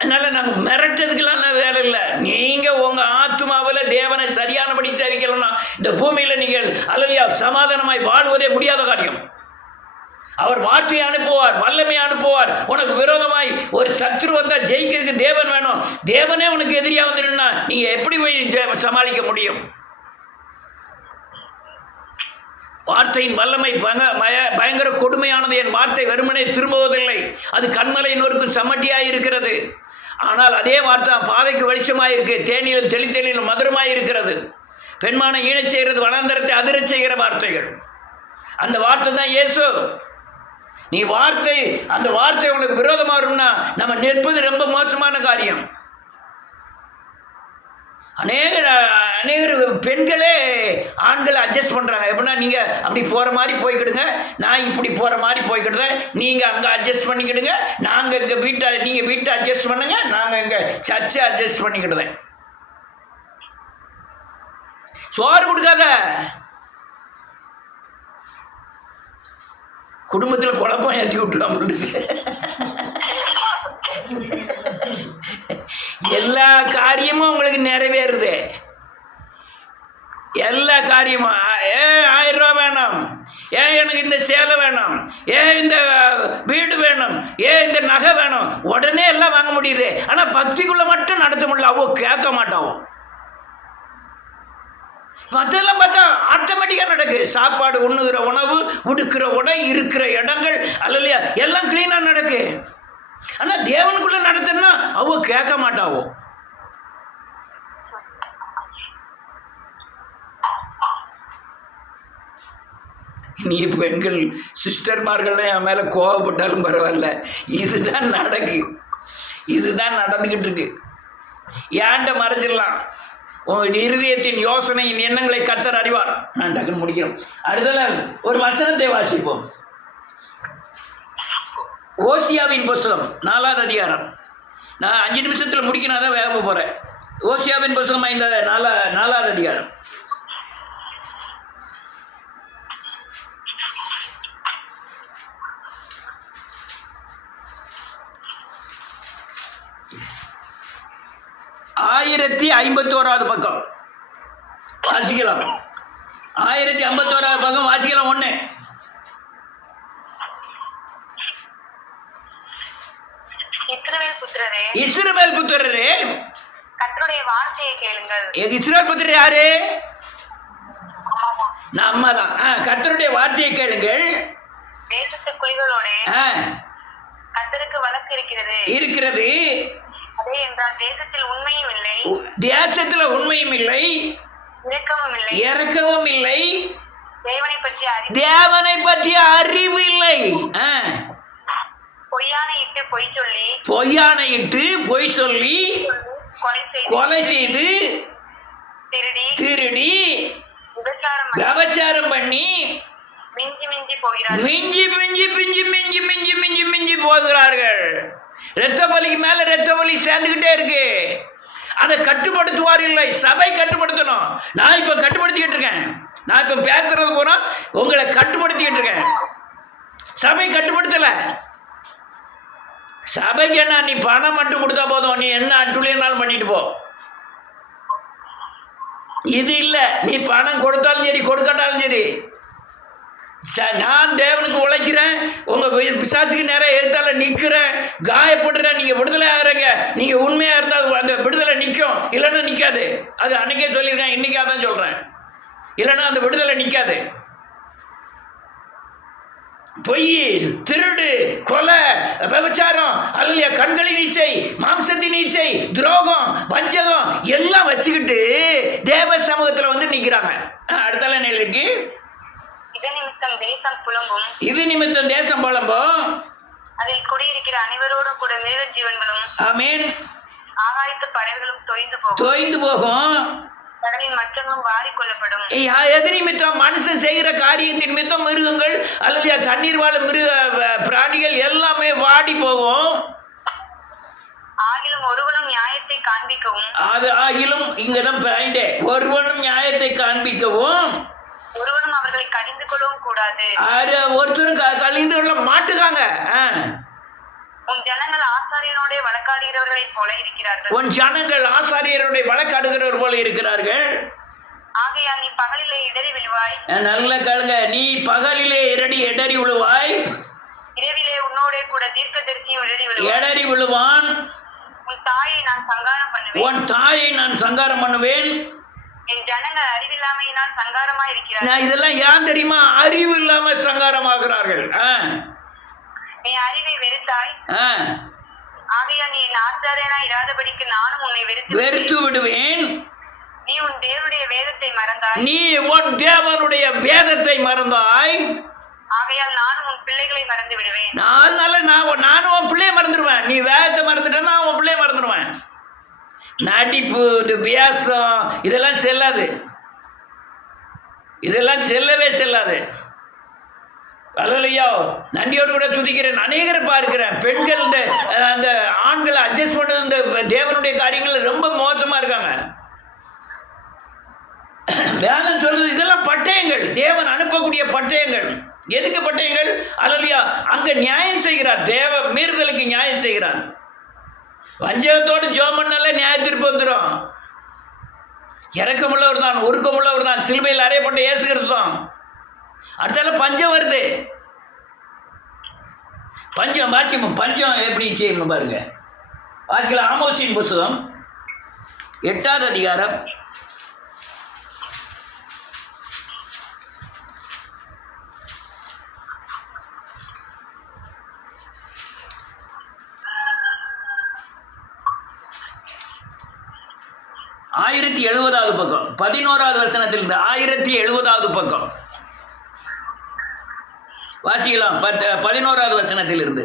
அதனால் நாங்கள் மிரட்டதுக்கெல்லாம் வேலை இல்லை. நீங்கள் உங்கள் ஆத்மாவில் தேவனை சரியானபடி சேவிக்கணும்னா இந்த பூமியில் நீங்கள் அல்லையா சமாதானமாய் வாழ்வதே முடியாத காரியம். அவர் வார்த்தையை அனுப்புவார், வல்லமையை அனுப்புவார். உனக்கு விரோதமாய் ஒரு சத்ரு வந்தால் ஜெயிக்கிறதுக்கு தேவன் வேணும். தேவனே உனக்கு எதிரியாக வந்துடுன்னா நீங்கள் எப்படி போய் சமாளிக்க முடியும்? வார்த்தையின் வல்லமை பயங்கர கொடுமையானது. என் வார்த்தை வெறுமனே திரும்புவதில்லை, அது கண்மலை நோருக்கு சம்மட்டியாக இருக்கிறது. ஆனால் அதே வார்த்தை பாதைக்கு வெளிச்சமாக இருக்கு, தேனிலும் தெளித்தெளிலும் மதுரமாக இருக்கிறது. பெண்மான ஈழச் செய்கிறது, வனாந்தரத்தை அதிரச் செய்கிற வார்த்தைகள். அந்த வார்த்தை தான் இயேசு. நீ அந்த வார்த்தை உனக்கு விரோதமாக வரும்னா நம்ம நிற்பது ரொம்ப மோசமான காரியம். அநேகர் பெண்களே ஆண்களை அட்ஜஸ்ட் பண்ணுறாங்க. எப்படின்னா நீங்கள் அப்படி போகிற மாதிரி போய்க்கிடுங்க, நான் இப்படி போகிற மாதிரி போய்க்கிடுறேன், நீங்கள் அங்கே அட்ஜஸ்ட் பண்ணிக்கிடுங்க, நாங்கள் இங்கே நீங்கள் வீட்டை அட்ஜஸ்ட் பண்ணுங்க, நாங்கள் இங்கே சர்ச்சை அட்ஜஸ்ட் பண்ணிக்கிடுதேன். சோறு கொடுக்காத, குடும்பத்தில் குழப்பம் ஏற்றி விட்டுலாம். எல்லா காரியமும் உங்களுக்கு நிறைவேறுது. எல்லா காரியமும் 1000 ரூபா வேணும், எனக்கு இந்த சேலை வேணும், இந்த வீடு வேணும், இந்த நகை வேணும், உடனே எல்லாம் வாங்க முடியுது. ஆனால் பக்திக்குள்ளே மட்டும் நடத்த முடியல. அவ கேட்க மாட்டாவோ. மற்றெல்லாம் பார்த்தா ஆட்டோமேட்டிக்காக நடக்கு. சாப்பாடு, உண்ணுகிற உணவு, உடுக்கிற உடை, இருக்கிற இடங்கள் அல்லையா எல்லாம் கிளீனாக நடக்கு. ஆனால் தேவனுக்குள்ளே நடத்துனா அவ கேட்க மாட்டாவோ. நீ பெண்கள் சிஸ்டர்மார்கள்லாம் என் மேலே கோவப்பட்டாலும் பரவாயில்ல, இதுதான் நடக்கு, இதுதான் நடந்துக்கிட்டு இருக்கு. ஏன்ட்ட மறைச்சிடலாம். உன் இருதயத்தின் யோசனையின் எண்ணங்களை கர்த்தர் அறிவார். நான் டக்குன்னு முடிக்கிறோம். அடுத்தல ஒரு வசனத்தை வாசிப்போம். ஓசியாவின் புஸ்தகம் 4ஆவது அதிகாரம். நான் 5 நிமிஷத்தில் முடிக்கணும், தான் வேக போகிறேன். ஓசியாவின் புஸ்தகம் 4ஆவது அதிகாரம். ஆயிரத்தி 51வது பக்கம் வாசிக்கலாம். 1051வது பக்கம் வாசிக்கலாம். 1 இஸ்ரவேல் புத்திரரே கர்த்தருடைய வார்த்தையை கேளுங்கள். இஸ்ரவேல் புத்திரர் யாரு? நம்ம தான். கர்த்தருடைய வார்த்தையை கேளுங்கள். தேசத்து குழிகளோட கர்த்தருக்கு வழக்கு இருக்கிறது. அதே என்றால் தேசத்தில் உண்மையும் இல்லை, தேசத்துல உண்மையும் இல்லை, இரக்கமும் இல்லை, தேவனை பற்றிய அறிவு இல்லை. பொய்யானையிட்டு பொய் சொல்லி கொலை செய்து திருடி விபச்சாரம் பண்ணி மிஞ்சி போகிறார்கள். இரத்த பலிக்கு மேல இரத்த பலி சேர்ந்துகிட்டே இருக்கு. அதை கட்டுப்படுத்துவார் இல்லை, சபை கட்டுப்படுத்தணும். நான் இப்ப கட்டுப்படுத்திக்கிட்டு இருக்கேன். நான் இப்ப பேசுறது போனா உங்களை கட்டுப்படுத்திக்கிட்டு இருக்கேன். சபை கட்டுப்படுத்தல. சபைக்கு என்ன, நீ பணம் மட்டும் கொடுத்தா போதும், நீ என்ன அட்டுழியனாலும் பண்ணிட்டு போ. இது இல்லை, நீ பணம் கொடுத்தாலும் சரி கொடுக்கட்டாலும் சரி, நான் தேவனுக்கு உழைக்கிறேன், உங்கள் பிசாசுக்கு நேரம் எதிர்த்தால நிற்கிறேன், காயப்படுறேன், நீங்கள் விடுதலை ஆகிறீங்க, நீங்கள் உண்மையாக இருந்தால் அந்த விடுதலை நிற்கும், இல்லைன்னா நிற்காது. அது அன்றைக்கே சொல்லியிருக்கேன், இன்றைக்காக தான் சொல்கிறேன். இல்லைன்னா அந்த விடுதலை நிற்காது. பொய், திருடு, கொலை, விபச்சாரம், அல்லையா கண்களின் நீச்சை, மாம்சத்தின் நீச்சை, துரோகம், வஞ்சகம் எல்லாம் வச்சுக்கிட்டு தேவ சமூகத்தில் வந்து நிற்கிறாங்க. அடுத்தால நிலைக்கு இது நிமித்தம் தேசம் புலம்பும், அதில் குடியிருக்கிற அனைவரோடும் கூட மிருக ஜீவன்களும் ஆமென் ஆகாயத்து பறவைகளும் தொய்ந்து போகும், கடலின் மற்றங்களும் வாரி கொள்ளப்படும். எது நிமித்தம்? மனுஷன் செய்கிற காரியத்தின் நிமித்தம் மிருகங்கள் அல்லது தண்ணீர் வாழ பிராணிகள் எல்லாமே வாடி போகும். ஆகிலும் ஒருவனும் நியாயத்தை காண்பிக்கவும், அது ஆகிலும் இங்கதான் பாயிண்டே, ஒருவனும் நியாயத்தை காண்பிக்கவும், ஒருவனும் அவர்களை கடிந்து கொள்ளவும் கூடாது. ஒருத்தரும் கழிந்து கொள்ள மாட்டுக்காங்க. உன் ஜனங்கள் ஆசாரியரோட வழக்காடுகிறவர்களை போல இருக்கிறார்கள். உன் ஜனங்கள் ஆசாரியரோட வழக்காடுகிறவர் போல இருக்கிறார்கள். ஆகையால் நீ பகலிலே இடறி விழுவாய். நல்ல கேளுங்க, நீ பகலிலே இடறி விழுவாய், இரவிலே உன்னோட கூட தீர்க்கதரிசியும் இடறி விழுவான். உன் தாயை நான் சங்காரம் பண்ணுவேன். என் ஜனங்கள் அறிவில்லாமையினால் சங்காரமா இருக்கிறார்கள். இதெல்லாம் ஏன் தெரியுமா? அறிவு இல்லாம சங்காரமாகிறார்கள். நீ அறிவை வெறுத்தாய், ஆகையால் நீ என் ஆசாரியனா இராதபடிக்கு நானும் உன்னை வெறுத்து விடுவேன். நீ உன் தேவனுடைய வேதத்தை மறந்தாய், ஆகையால் நானும் உன் பிள்ளைகளை மறந்து விடுவேன். நானும் உன் பிள்ளையை மறந்துடுவேன். நீ வேதத்தை மறந்துட்டேன்னா உன் பிள்ளையை மறந்துடுவேன். நடிப்பு, இந்த வியாசம் இதெல்லாம் செல்லாது, இதெல்லாம் செல்லவே செல்லாது. அல்லையோ, நன்றியோடு கூட துதிக்கிறேன். அநேகரை பார்க்கிறேன், பெண்கள் இந்த அந்த ஆண்களை அட்ஜஸ்ட் பண்ணது இந்த தேவனுடைய காரியங்கள் ரொம்ப மோசமாக இருக்காங்க. வேதம் சொல்றது இதெல்லாம் பட்டயங்கள், தேவன் அனுப்பக்கூடிய பட்டயங்கள். எதுக்கு பட்டயங்கள்? அல்லையா, அங்கே நியாயம் செய்கிறார், தேவ மீறுதலுக்கு நியாயம் செய்கிறார். வஞ்சகத்தோடு ஜெபம் பண்ணாலே நியாய தீர்ப்பு வந்துடும். இறக்கமுள்ளவர் தான், உருக்கமுள்ளவர் தான், சிலுவையில் அறையப்பட்ட இயேசு கிறிஸ்து தான். அடுத்தால பஞ்சம் வருது. பஞ்சம் வாசிப்போம். பஞ்சம் எப்படி செய்யணும் பாருங்க. வாசிக்கலாம். ஆமோஸின் புத்தகம் 8வது அதிகாரம் 1070வது பக்கம், 11வது வசனத்திலிருந்து 1070வது பக்கம் வாசிக்கலாம். 11வது வசனத்திலிருந்து.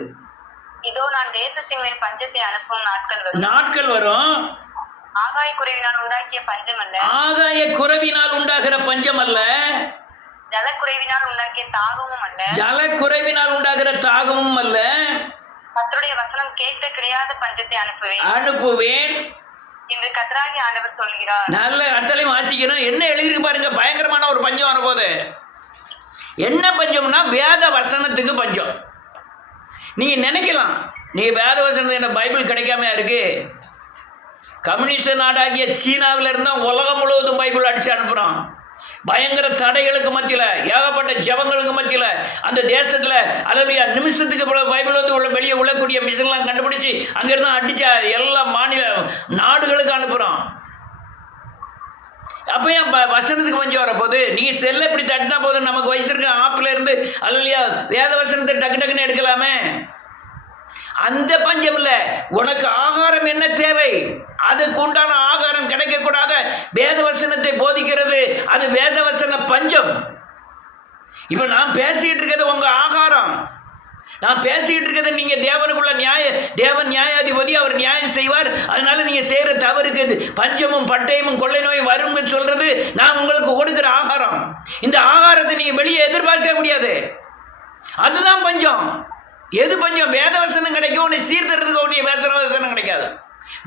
இதோ நான் தேசத்தின் மேல் பஞ்சத்தை அனுப்பும் நாட்கள் வரும். ஆகாய குறைவினால் உண்டாக்கிய பஞ்சம் அல்ல, ஆகாய குறைவினால் உண்டாகிற பஞ்சம் அல்ல, ஜலக்குறைவினால் உண்டாக்கிய தாகமும் அல்ல, ஜலக்குறைவினால் உண்டாகிற தாகமும் அல்ல, கர்த்தருடைய வசனம் கேட்க கிடையாத பஞ்சத்தை அனுப்புவேன் என்று கர்த்தராகிய ஆண்டவர் சொல்கிறார். நல்ல அட்டலை வாசிக்கணும். என்ன எழுதிருக்கு பாருங்க, பயங்கரமான ஒரு பஞ்சம் வரப்போகுது. என்ன பஞ்சம்னா வேத வசனத்துக்கு பஞ்சம். நீங்க நினைக்கலாம், நீ வேத வசனத்துக்கு என்ன பைபிள் கிடைக்காம இருக்கு? கம்யூனிஸ்ட் நாடாகிய சீனாவில இருந்தா உலகம் முழுவதும் பைபிள் அடிச்சு அனுப்புறான். பயங்கர தடைகளுக்கு மத்தியில், ஏகப்பட்ட ஜபங்களுக்கு மத்தியில் அந்த தேசத்தில் அல்லது நிமிஷத்துக்கு பைபிள் வந்து வெளியே உள்ளக்கூடிய மிஷின்லாம் கண்டுபிடிச்சி அங்கிருந்து அடிச்ச எல்லா மாநில நாடுகளுக்கு அனுப்புகிறோம். அப்போ ஏன் வசனத்துக்கு பஞ்சம் வரப்போகுது? நீங்கள் செல்லை இப்படி தட்டினா போதும், நமக்கு வைத்திருக்க ஆப்பில் இருந்து அல்லையா வேத வசனத்தை டக்கு டக்குன்னு எடுக்கலாமே. அந்த பஞ்சம் இல்லை. உனக்கு ஆகாரம் என்ன தேவை, அதுக்கு உண்டான ஆகாரம் கிடைக்கக்கூடாத வேதவசனத்தை போதிக்கிறது, அது வேதவசன பஞ்சம். இப்போ நான் பேசிக்கிட்டு இருக்கிறது உங்க ஆகாரம். நான் பேசிக்கிட்டு இருக்கிறது நீங்க தேவனுக்குள்ள தேவன் நியாயாதிபதி, அவர் நியாயம் செய்வார். அதனால நீங்க செய்யற தவறுக்கு பஞ்சமும் பட்டயமும் கொள்ளை நோய் வரும்னு சொல்றது நான் உங்களுக்கு கொடுக்கிற ஆகாரம். இந்த ஆகாரத்தை நீங்க வெளியே எதிர்பார்க்க முடியாது. அதுதான் பஞ்சம். எது பஞ்சம்? வேதவசனம் கிடைக்கும், உன்னை சீர்திருத்துக்க கூடிய வேதவசனம் கிடைக்காது.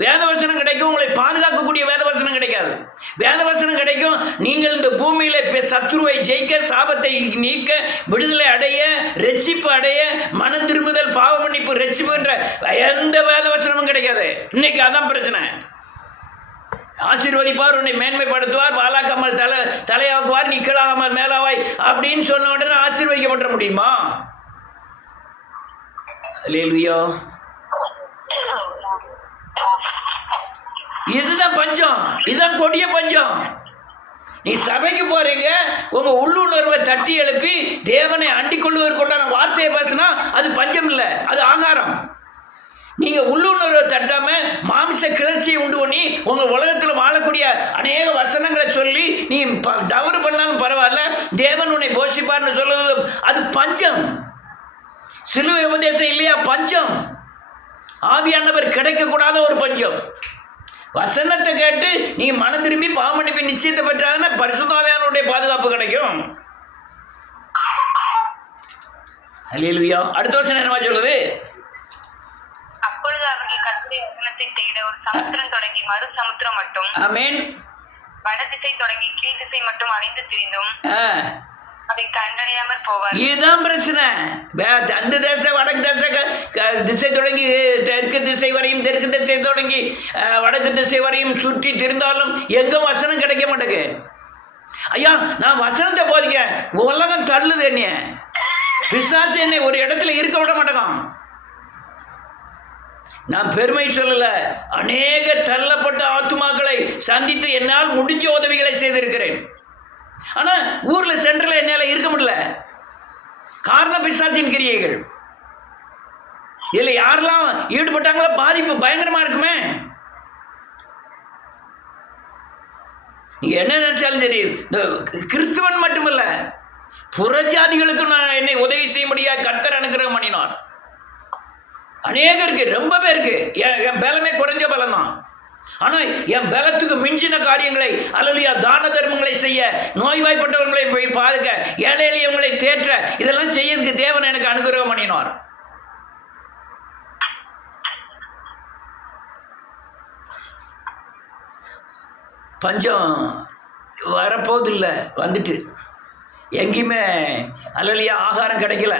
வேதவசனம் கிடைக்கும், உங்களை பாதுகாக்கக்கூடிய வேதவசனம் கிடைக்காது. வேதவசனம் கிடைக்கும், நீங்கள் இந்த பூமியில சத்துருவை ஜெயிக்க, சாபத்தை நீக்க, விடுதலை அடைய, ரட்சிப்பு அடைய, மனம் திரும்புதல், பாவ மன்னிப்பு, ரட்சிப்பு என்ற எந்த வேதவசனமும் கிடைக்காது. இன்னைக்கு அதான் பிரச்சனை. ஆசீர்வதிப்பார், உன்னை மேன்மைப்படுத்துவார், வாலாக்காமல் தலையாக்குவார், நீ கீழாகாமல் மேலாவாய் அப்படின்னு சொன்ன உடனே ஆசீர்வதிக்கப்பட முடியுமா? அல்லேலூயா. இதுதான் பஞ்சம், இதுதான் கொடிய பஞ்சம். நீ சபைக்கு போறீங்க, உங்க உள்ளுணர்வை தட்டி எழுப்பி தேவனை அண்டிக் கொள்வதற்குண்டான வார்த்தையை பேசினா அது பஞ்சம் இல்லை, அது ஆகாரம். நீங்க உள்ளுணர்வை தட்டாம மாம்ச கிளர்ச்சியை உண்டு பண்ணி உங்க உலகத்தில் வாழக்கூடிய அநேக வசனங்களை சொல்லி நீ தவறு பண்ணாலும் பரவாயில்ல, தேவன் உன்னை போஷிப்பார்னு சொல்றது அது பஞ்சம். சிலுவை உபதேசம் இல்லையா? பஞ்சம். ஆவியானவர் கிடைக்கக்கூடாத ஒரு பஞ்சம். வசனத்தை கேட்டு நீங்க மனம் திரும்பி பாவமன்னிப்பு நிச்சயத்தை பெற்றாங்கன்னா பரிசுத்த ஆவியானவருடைய பாதுகாப்பு கிடைக்கும். அல்லேலூயா. அடுத்த வசனம் என்னவா சொல்லுது? அப்பொழுது அவர்கள் கர்த்தருடைய வசனத்தை தேட ஒரு சமுத்திரம் தொடங்கி மறு சமுத்திரம் மட்டும், ஆமென், வடதிசை தொடங்கி கீழ் திசை மட்டும் அலைந்து திரிந்தும் அதை கண்டடையாமல் போவார். இதுதான் பிரச்சனை. அந்த தேசம் வடக்கு திசை தொடங்கி தெற்கு திசை வரையும், தெற்கு திசை தொடங்கி வடக்கு திசை வரையும் சுற்றி திரிந்தாலும் எங்கும் வசனம் கிடைக்க மாட்டேங்க. ஐயா, நான் வசனத்தை போதிக்க உலகம் தள்ளுது, என்னைய பிசாசு என்னை ஒரு இடத்துல இருக்க விட மாட்டேங்கான். நான் பெருமை சொல்லல, அநேக தள்ளப்பட்ட ஆத்துமாக்களை சந்தித்து என்னால் முடிஞ்ச உதவிகளை செய்திருக்கிறேன். ஆனா ஊர்ல சென்டர்ல என்னால இருக்க முடியல. காரணம் பிசாசின் கிரியைகள். இதுல யாரெல்லாம் ஈடுபட்டாங்களோ பாதிப்பு பயங்கரமா இருக்குமே. நீ என்ன நினைச்சாலும் சரி, இந்த கிறிஸ்துவன் மட்டுமல்ல, புறஜாதிகளுக்கும் நான் என்னை உதவி செய்ய முடியாது கர்த்தர் அனுக்கிரகம் பண்ணினார். அநேகருக்கு, ரொம்ப பேருக்கு என் பலமே குறைஞ்ச பலம் தான். ஆனா என் பலத்துக்கு மிஞ்சின காரியங்களை அல்லது தான தர்மங்களை செய்ய, நோய்வாய்ப்பட்டவர்களை போய் பார்க்க, ஏழை எளியவங்களை தேற்ற, இதெல்லாம் செய்யறதுக்கு தேவன் எனக்கு அனுகிரகம் பண்ணினார். பஞ்சம் வரப்போதில்லை, வந்துட்டு எங்கேயுமே அல்லலியா ஆகாரம் கிடைக்கல,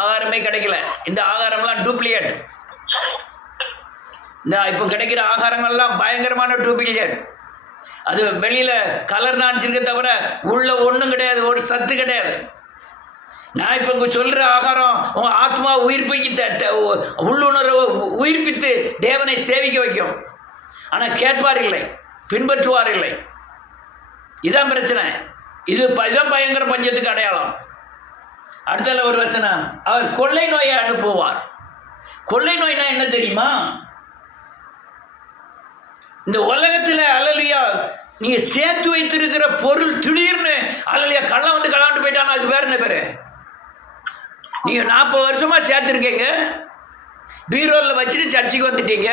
ஆகாரமே கிடைக்கல. இந்த ஆகாரம்லாம் டூப்ளிகேட். இந்த இப்போ கிடைக்கிற ஆகாரங்கள்லாம் பயங்கரமான டூப்ளிகேட். அது வெளியில் கலர் நாடிச்சிருக்க தவிர உள்ள ஒன்றும் கிடையாது, ஒரு சத்து கிடையாது. நான் இப்போ இங்கே சொல்கிற ஆகாரம் உங்கள் ஆத்மா உயிர்ப்பிக்க, உள்ளுணர்வை உயிர்ப்பித்து தேவனை சேவிக்க வைக்கும். ஆனால் கேட்பார் இல்லை, பின்பற்றுவார் இல்லை. இதான் பிரச்சனை. இதான் பயங்கர பஞ்சத்துக்கு அடையாளம். அடுத்தல ஒரு வசனம், அவர் கொள்ளை நோயை அனுப்புவார். கொள்ளை நோய்னா என்ன தெரியுமா? இந்த உலகத்தில் அல்லையா நீங்கள் சேர்த்து வைத்திருக்கிற பொருள் திடீர்னு அல்லையா கள்ளம் வந்து கலாண்டு போயிட்டானா அதுக்கு பேர் என்ன பேர்? நீங்கள் 40 வருஷமாக சேர்த்துருக்கீங்க, பீரோவில் வச்சுட்டு சர்ச்சுக்கு வந்துட்டீங்க.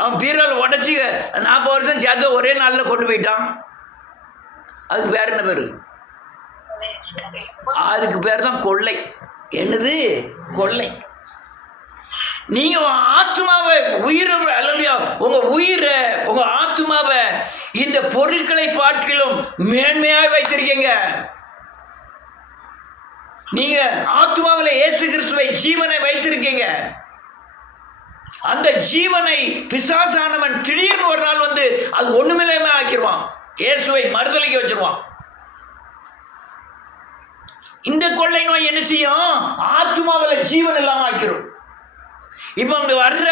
அவன் பீரோவில் உடச்சி 40 வருஷம் சேர்த்து ஒரே நாளில் கொண்டு போயிட்டான். அதுக்கு பேர் என்ன பேர்? அதுக்கு பேர் தான் கொள்ளை. என்னது? கொள்ளை. நீங்கள் உங்கள் ஆத்மாவை உயிரை அல்லையா உங்கள் உயிரை உங்கள் ஆத்மாவை இந்த பொருட்களை பார்க்கிலும் மேன்மையாக வைத்திருக்கீங்க. நீங்க ஆத்மாவில் இயேசு கிறிஸ்துவை ஜீவனை வைத்திருக்கீங்க. அந்த ஜீவனை பிசாசானவன் திடீர்னு ஒரு நாள் வந்து அது ஒண்ணுமில்லாம ஆக்கிடுவான். இயேசுவை மறுதலிக்க வச்சிருவான். இந்த கொள்ளை நோய் என்ன செய்யும்? ஆத்மாவில் ஜீவன் இல்லாம ஆக்கிரும். இப்போ இந்த வர்ற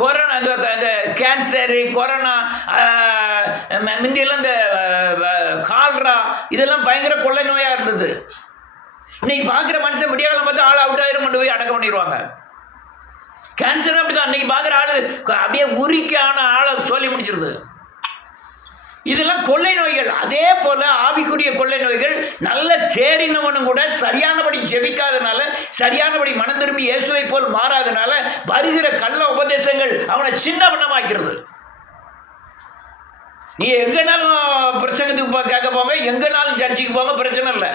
கொரோனா, அந்த கேன்சரு, கொரோனா, முந்தியெல்லாம் இந்த கால்ரா, இதெல்லாம் பயங்கர கொள்ளை நோயாக இருந்தது. இன்னைக்கு பார்க்குற மனுஷன் விடியாலம் பார்த்து ஆள் அவுட் ஆயிரம் கொண்டு போய் அடக்கம் பண்ணிடுவாங்க. கேன்சர் அப்படிதான். இன்னைக்கு பார்க்குற ஆள் அப்படியே உரிக்கான ஆளை சொல்லி முடிச்சிருது. இதெல்லாம் கொள்ளை நோய்கள். அதே போல ஆவிக்குரிய கொள்ளை நோய்கள் நல்ல தேறினவனும் கூட சரியானபடி ஜெபிக்காதனால, சரியானபடி மனம் திரும்பி இயேசுவை போல் மாறாதனால வருகிற கள்ள உபதேசங்கள் அவனை சின்ன வண்ணமாக்கிறது. நீ எங்கனாலும் பிரசங்கத்துக்கு கேட்க போங்க, எங்கனாலும் சர்ச்சுக்கு போங்க, பிரச்சனை இல்லை.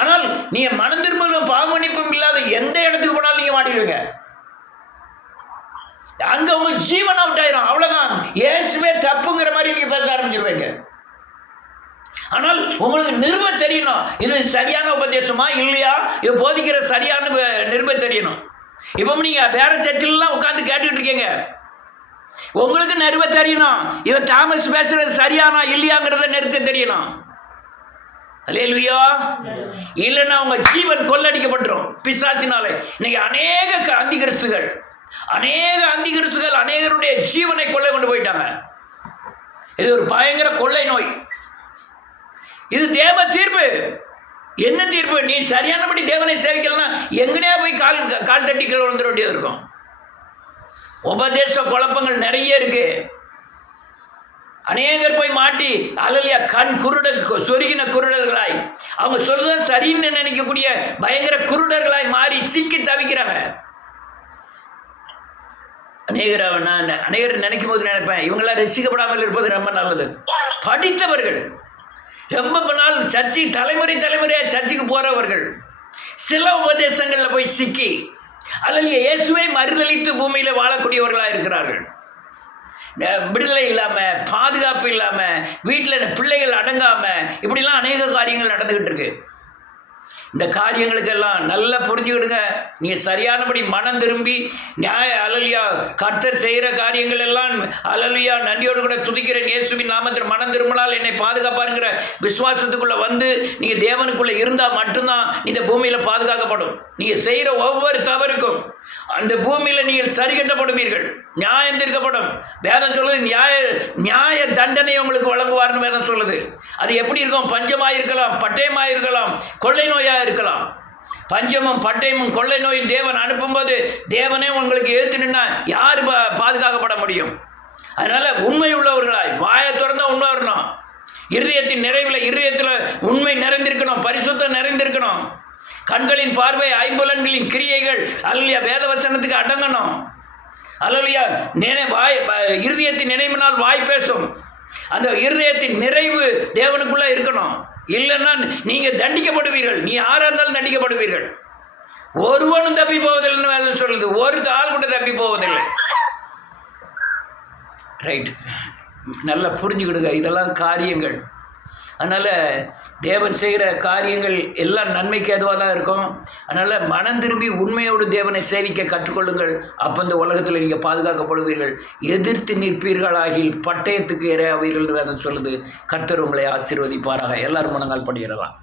ஆனால் நீங்க மனம் திரும்பலும் பாவமன்னிப்பும் இல்லாத எந்த இடத்துக்கு போனாலும் நீங்க மாட்டிடுவீங்க. அங்க உங்க ஜீவன் அவுட் ஆயிரும். அவ்வளவுதான். இயேசுவே தப்புங்கிற மாதிரி நீங்க பேச ஆரம்பிச்சிருவீங்க. ஆனால் உங்களுக்கு நிறுவ தெரியணும், இது சரியான உபதேசமா இல்லையா, இது போதிக்கிற சரியான நிறுவ தெரியணும். இப்போ நீங்க வேற சர்ச்சிலாம் உட்காந்து கேட்டுட்டு இருக்கீங்க, உங்களுக்கு நிறுவ தெரியணும், இவன் தாமஸ் பேசுறது சரியானா இல்லையாங்கிறத நிறுத்த தெரியணும். அல்லேலூயா. இல்லைன்னா உங்க ஜீவன் கொள்ளடிக்கப்பட்டுரும் பிசாசினாலே. இன்னைக்கு அநேக அந்திகிறிஸ்துகள் அநேகருடைய ஜீவனை கொள்ளை கொண்டு போயிட்டாங்க. இது ஒரு பயங்கர கொள்ளை நோய். இது தேவ தீர்ப்பு. என்ன தீர்ப்பு? நீ சரியானபடி தேவனை சேவிக்கலன்னா எங்கனையா போய் கால் தட்டி கீழே விழுந்துட வேண்டியது இருக்கும். உபதேச குழப்பங்கள் நிறைய இருக்கு. அநேகர் போய் மாட்டி அல்லையா கண் சொருகின குருடர்களாய், அவங்க சொல்றது சரின்னு நினைக்கக்கூடிய பயங்கர குருடர்களாய் மாறி சிக்கி தவிக்கிறாங்க. அநேகர் நினைக்கும் போது நினைப்பேன், இவங்களாம் ரசிக்கப்படாமல் இருப்பது ரொம்ப நல்லது. படித்தவர்கள், ரொம்ப நாள் சர்ச்சை தலைமுறையாக சர்ச்சுக்கு போறவர்கள் சில உபதேசங்கள்ல போய் சிக்கி அல்லையா இயேசுவை மறுதலித்து பூமியில வாழக்கூடியவர்களாக இருக்கிறார்கள். விடுதலை இல்லாமல், பாதுகாப்பு இல்லாமல், வீட்டில் பிள்ளைகள் அடங்காமல், இப்படிலாம் அநேக காரியங்கள் நடந்துக்கிட்டு இருக்கு. இந்த காரியங்களுக்கெல்லாம் நல்லா புரிஞ்சுக்கிடுங்க. நீங்கள் சரியானபடி மனம் திரும்பி அல்லேலூயா கர்த்தர் செய்கிற காரியங்கள் எல்லாம் அல்லேலூயா நன்றியோடு கூட துதிக்கிறேன், இயேசுவின் நாமத்தில் மனம் திரும்பினால் என்னை பாதுகாப்பாருங்கிற விசுவாசத்துக்குள்ளே வந்து நீங்கள் தேவனுக்குள்ளே இருந்தால் மட்டும்தான் இந்த பூமியில் பாதுகாக்கப்படும். நீங்கள் செய்கிற ஒவ்வொரு தவறுக்கும் அந்த பூமியில் நீங்கள் சரி கட்டப்படுவீர்கள், நியாயம் தீர்க்கப்படும். வேதம் சொல்லுது நியாய தண்டனை உங்களுக்கு வழங்குவார்னு வேதம் சொல்லுது. அது எப்படி இருக்கும்? பஞ்சமாக இருக்கலாம், பட்டயமாக இருக்கலாம், கொள்ளை நோயாக இருக்கலாம். பஞ்சமும் பட்டயமும் கொள்ளை நோயும் தேவன் அனுப்பும்போது தேவனே உங்களுக்கு ஏற்று நின்னா யார் பாதுகாக்கப்பட முடியும்? அதனால உண்மை உள்ளவர்களாய் வாயை திறந்தா உண்மை வரணும். இருதயத்தின் நிறைவில் இருதயத்தில் உண்மை நிறைந்திருக்கணும், பரிசுத்தம் நிறைந்திருக்கணும். கண்களின் பார்வை, ஐம்புலன்களின் கிரியைகள் அல்லையா வேத வசனத்துக்கு அடங்கணும். அல்லையா இருதயத்தின் நினைவினால் வாய் பேசும். அந்த இருதயத்தின் நிறைவு தேவனுக்குள்ள இருக்கணும். இல்லைன்னா நீங்க தண்டிக்கப்படுவீர்கள். நீ யாரா இருந்தாலும் தண்டிக்கப்படுவீர்கள். ஒருவனும் தப்பி போவதில்லைன்னு வேதம் சொல்லுது. ஒரு ஆள் கூட தப்பி போவதில்லை. ரைட், நல்லா புரிஞ்சுக்கிடுங்க. இதெல்லாம் காரியங்கள். அதனால் தேவன் செய்கிற காரியங்கள் எல்லாம் நன்மைக்கு ஏதுவாக தான் இருக்கும். அதனால் மனம் திரும்பி உண்மையோடு தேவனை சேவிக்க கற்றுக்கொள்ளுங்கள். அப்போ இந்த உலகத்தில் நீங்கள் பாதுகாக்கப்படுவீர்கள். எதிர்த்து நிற்பீர்களாகில் பட்டயத்துக்கு இரையாவீர்கள் வேதம் சொல்லுது. கர்த்தர் உங்களை ஆசீர்வதிப்பாராக. எல்லாரும் முழங்கால் படியிடலாம்.